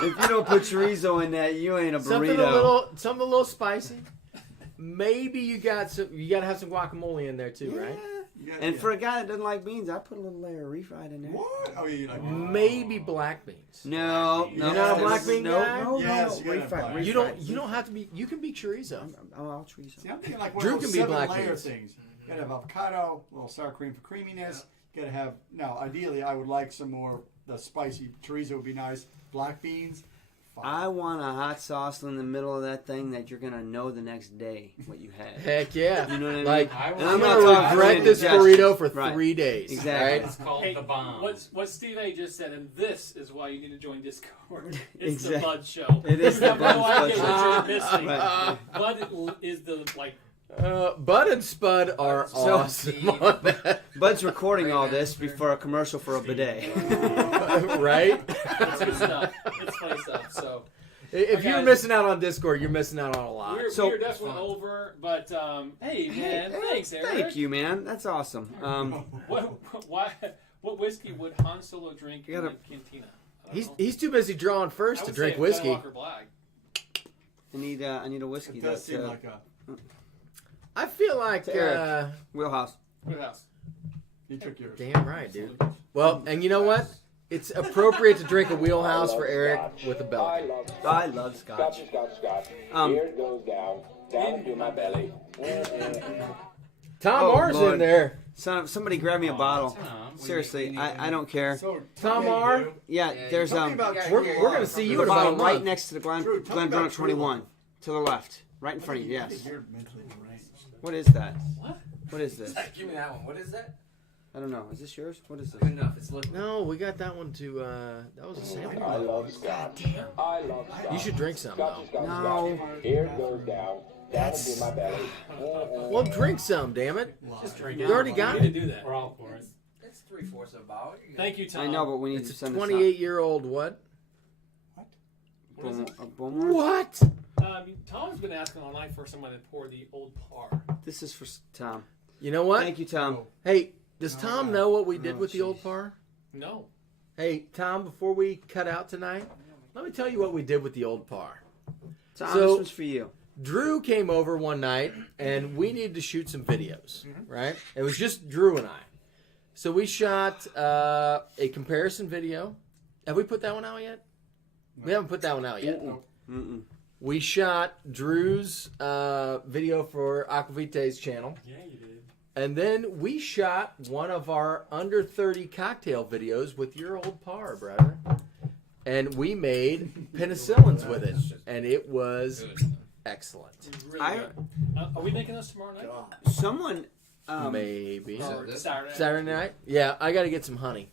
If you don't put chorizo in that, you ain't a burrito. something a little spicy. Maybe you gotta have some guacamole in there too, right? And for a guy that doesn't like beans, I put a little layer of refried in there. What? Oh, you like Maybe black beans. No, You're no. not a black bean no, guy? No, Yes, no, you gotta have refried. You don't have to be. You can be chorizo. I'll chorizo. See, I'm thinking like one Drew of those can be black 7-layer beans. things. You gotta have avocado, a little sour cream for creaminess. You gotta have. Now, ideally, I would like some more. The spicy chorizo would be nice. Black beans, fire. I want a hot sauce in the middle of that thing that you're gonna know the next day what you had. Heck yeah. You know what I mean? Like, I And I'm not going to talking regret this indigestion. burrito for Right. 3 days. Exactly. Right? It's called Hey, the bomb. what Steve A just said, and this is why you need to join Discord. It's Exact- the Bud Show. It is You the have Bud no idea Show. what you're missing. Right. Bud is the like. Bud and Spud are So- awesome on that. Bud's recording all this before a commercial for a bidet. Right? It's good stuff. It's funny stuff. So If you're guys. missing out on Discord, you're missing out on a lot. we're definitely over. But hey man, thanks Eric. Thank you, man. That's awesome. What whiskey would Han Solo drink in gotta- the cantina? I don't know. He's too busy drawing I first to would drink say whiskey. Skywalker Black. I need a whiskey. It does That's seem like a I feel like, To Eric. wheelhouse. Good house. you took yours. damn right, dude. Well, and you know what? It's appropriate to drink a wheelhouse for Eric with a belly. I love Scotch. Scotch. Um, Here it goes down into my belly. Tom Oh, R's Lord. in there. Somebody grab me a bottle. Tom, Seriously, I don't care. So Tom hey, R? you. Yeah, there's Tell me about We're going to see you the in about bottle a right month. next to the Drew, tell me Glendronach about 21 to the left, right in front of you. Yes. You're mentally deranged. What is that? What? What is this? Give me that one. What is that? I don't know. Is this yours? What is this? Good enough. It's liquid. No, we got that one to, that was a sample. I love Scotch. I love Scotch. You should drink some, though. Scotch. No. Here it goes down into my belly. Well, drink some, damn it. Just drink You it. already got We it. need to do that. We're all for it. It's 3/4 of a bottle. You're good. Thank you, Tom. I know, but we need It's to a send this 28-year-old what? What is it? up. A Beaumont? What? Tom's been asking all night for someone to pour the old par. This is for Tom. You know what? Thank you, Tom. Hey, does Tom know what we did Oh, with the old jeez. par? No. Hey, Tom, before we cut out tonight, let me tell you what we did with the old par. Tom, So- this one's for you. Drew came over one night, and we needed to shoot some videos, right? It was just Drew and I. So we shot a comparison video. Have we put that one out yet? We haven't put that one out yet. Mm-mm. We shot Drew's video for Aquavite's channel. Yeah, you did. And then we shot one of our under 30 cocktail videos with your old par, brother. And we made penicillins with it. And it was excellent. Really I- good. Are we making those tomorrow night? Someone, Maybe. Or Saturday? Saturday night? Yeah, I got to get some honey.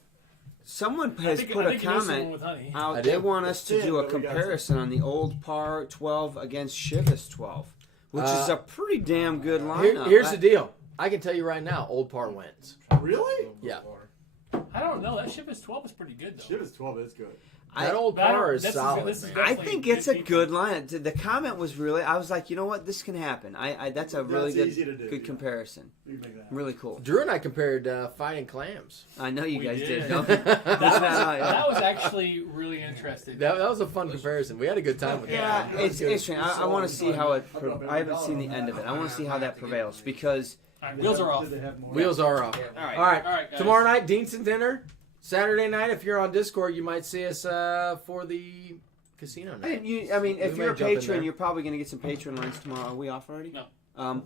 someone I has think, put I a think you missed one comment with honey. I out. did. They want us to That's do it, a but we got comparison on the old par 12 against Chivas 12, which is a pretty damn good lineup. Here's the deal. I can tell you right now, old par wins. Really? Yeah. I don't know. That Chivas 12 is pretty good, though. Chivas 12 is good. That old But I don't- par is this is- solid, this is man. I definitely think it's a good good people. lineup. The comment was really, I was like, you know what, this can happen. That's a really That's easy to good do, good yeah. comparison. You can make that happen. Really cool. Drew and I compared fighting clams. I know you We guys did. did. Don't that, That was actually really interesting. that was a fun comparison. We had a good time with Yeah, that. it's interesting. I want to see how it. I haven't seen the end of it. I want to see how that prevails because. All right, wheels are off. Did they have more? Wheels are off. Yeah. All right. All right. All right, guys. Tomorrow night, Deanston dinner. Saturday night, if you're on Discord, you might see us for the casino night. I mean, if We you're a might jump in patron, there. you're probably going to get some patron lens tomorrow. Are we off already? No.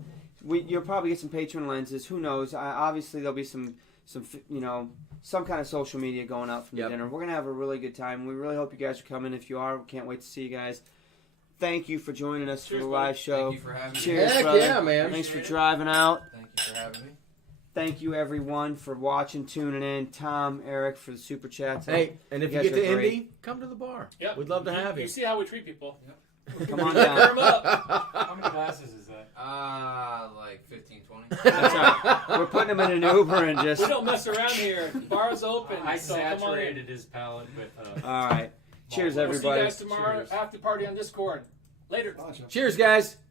You'll probably get some patron lenses. Who knows? Obviously, there'll be some some kind of social media going out from the Yep. dinner. We're gonna have a really good time. We really hope you guys are coming. If you are, we can't wait to see you guys. Thank you for joining us Cheers, for the buddy. live show. Thank you for having me. Cheers, Heck brother. yeah, man. Thanks for Appreciate it. driving out. Thank you for having me. Thank you, everyone, for watching, tuning in. Tom, Eric, for the super chats. Hey, and if You you guys get to are great. Indy, come to the bar. Yep. We'd love to have you. You see how we treat people. Come on Stir down. 'em up. How many glasses is that? Like 15, 20. That's right. We're putting them in an Uber and just. We don't mess around here. The bar's open. I so come on in. saturated his palate with. All right. Cheers, We'll see you everybody. guys tomorrow. Cheers. After party on Discord. Later. Gotcha. Cheers, guys.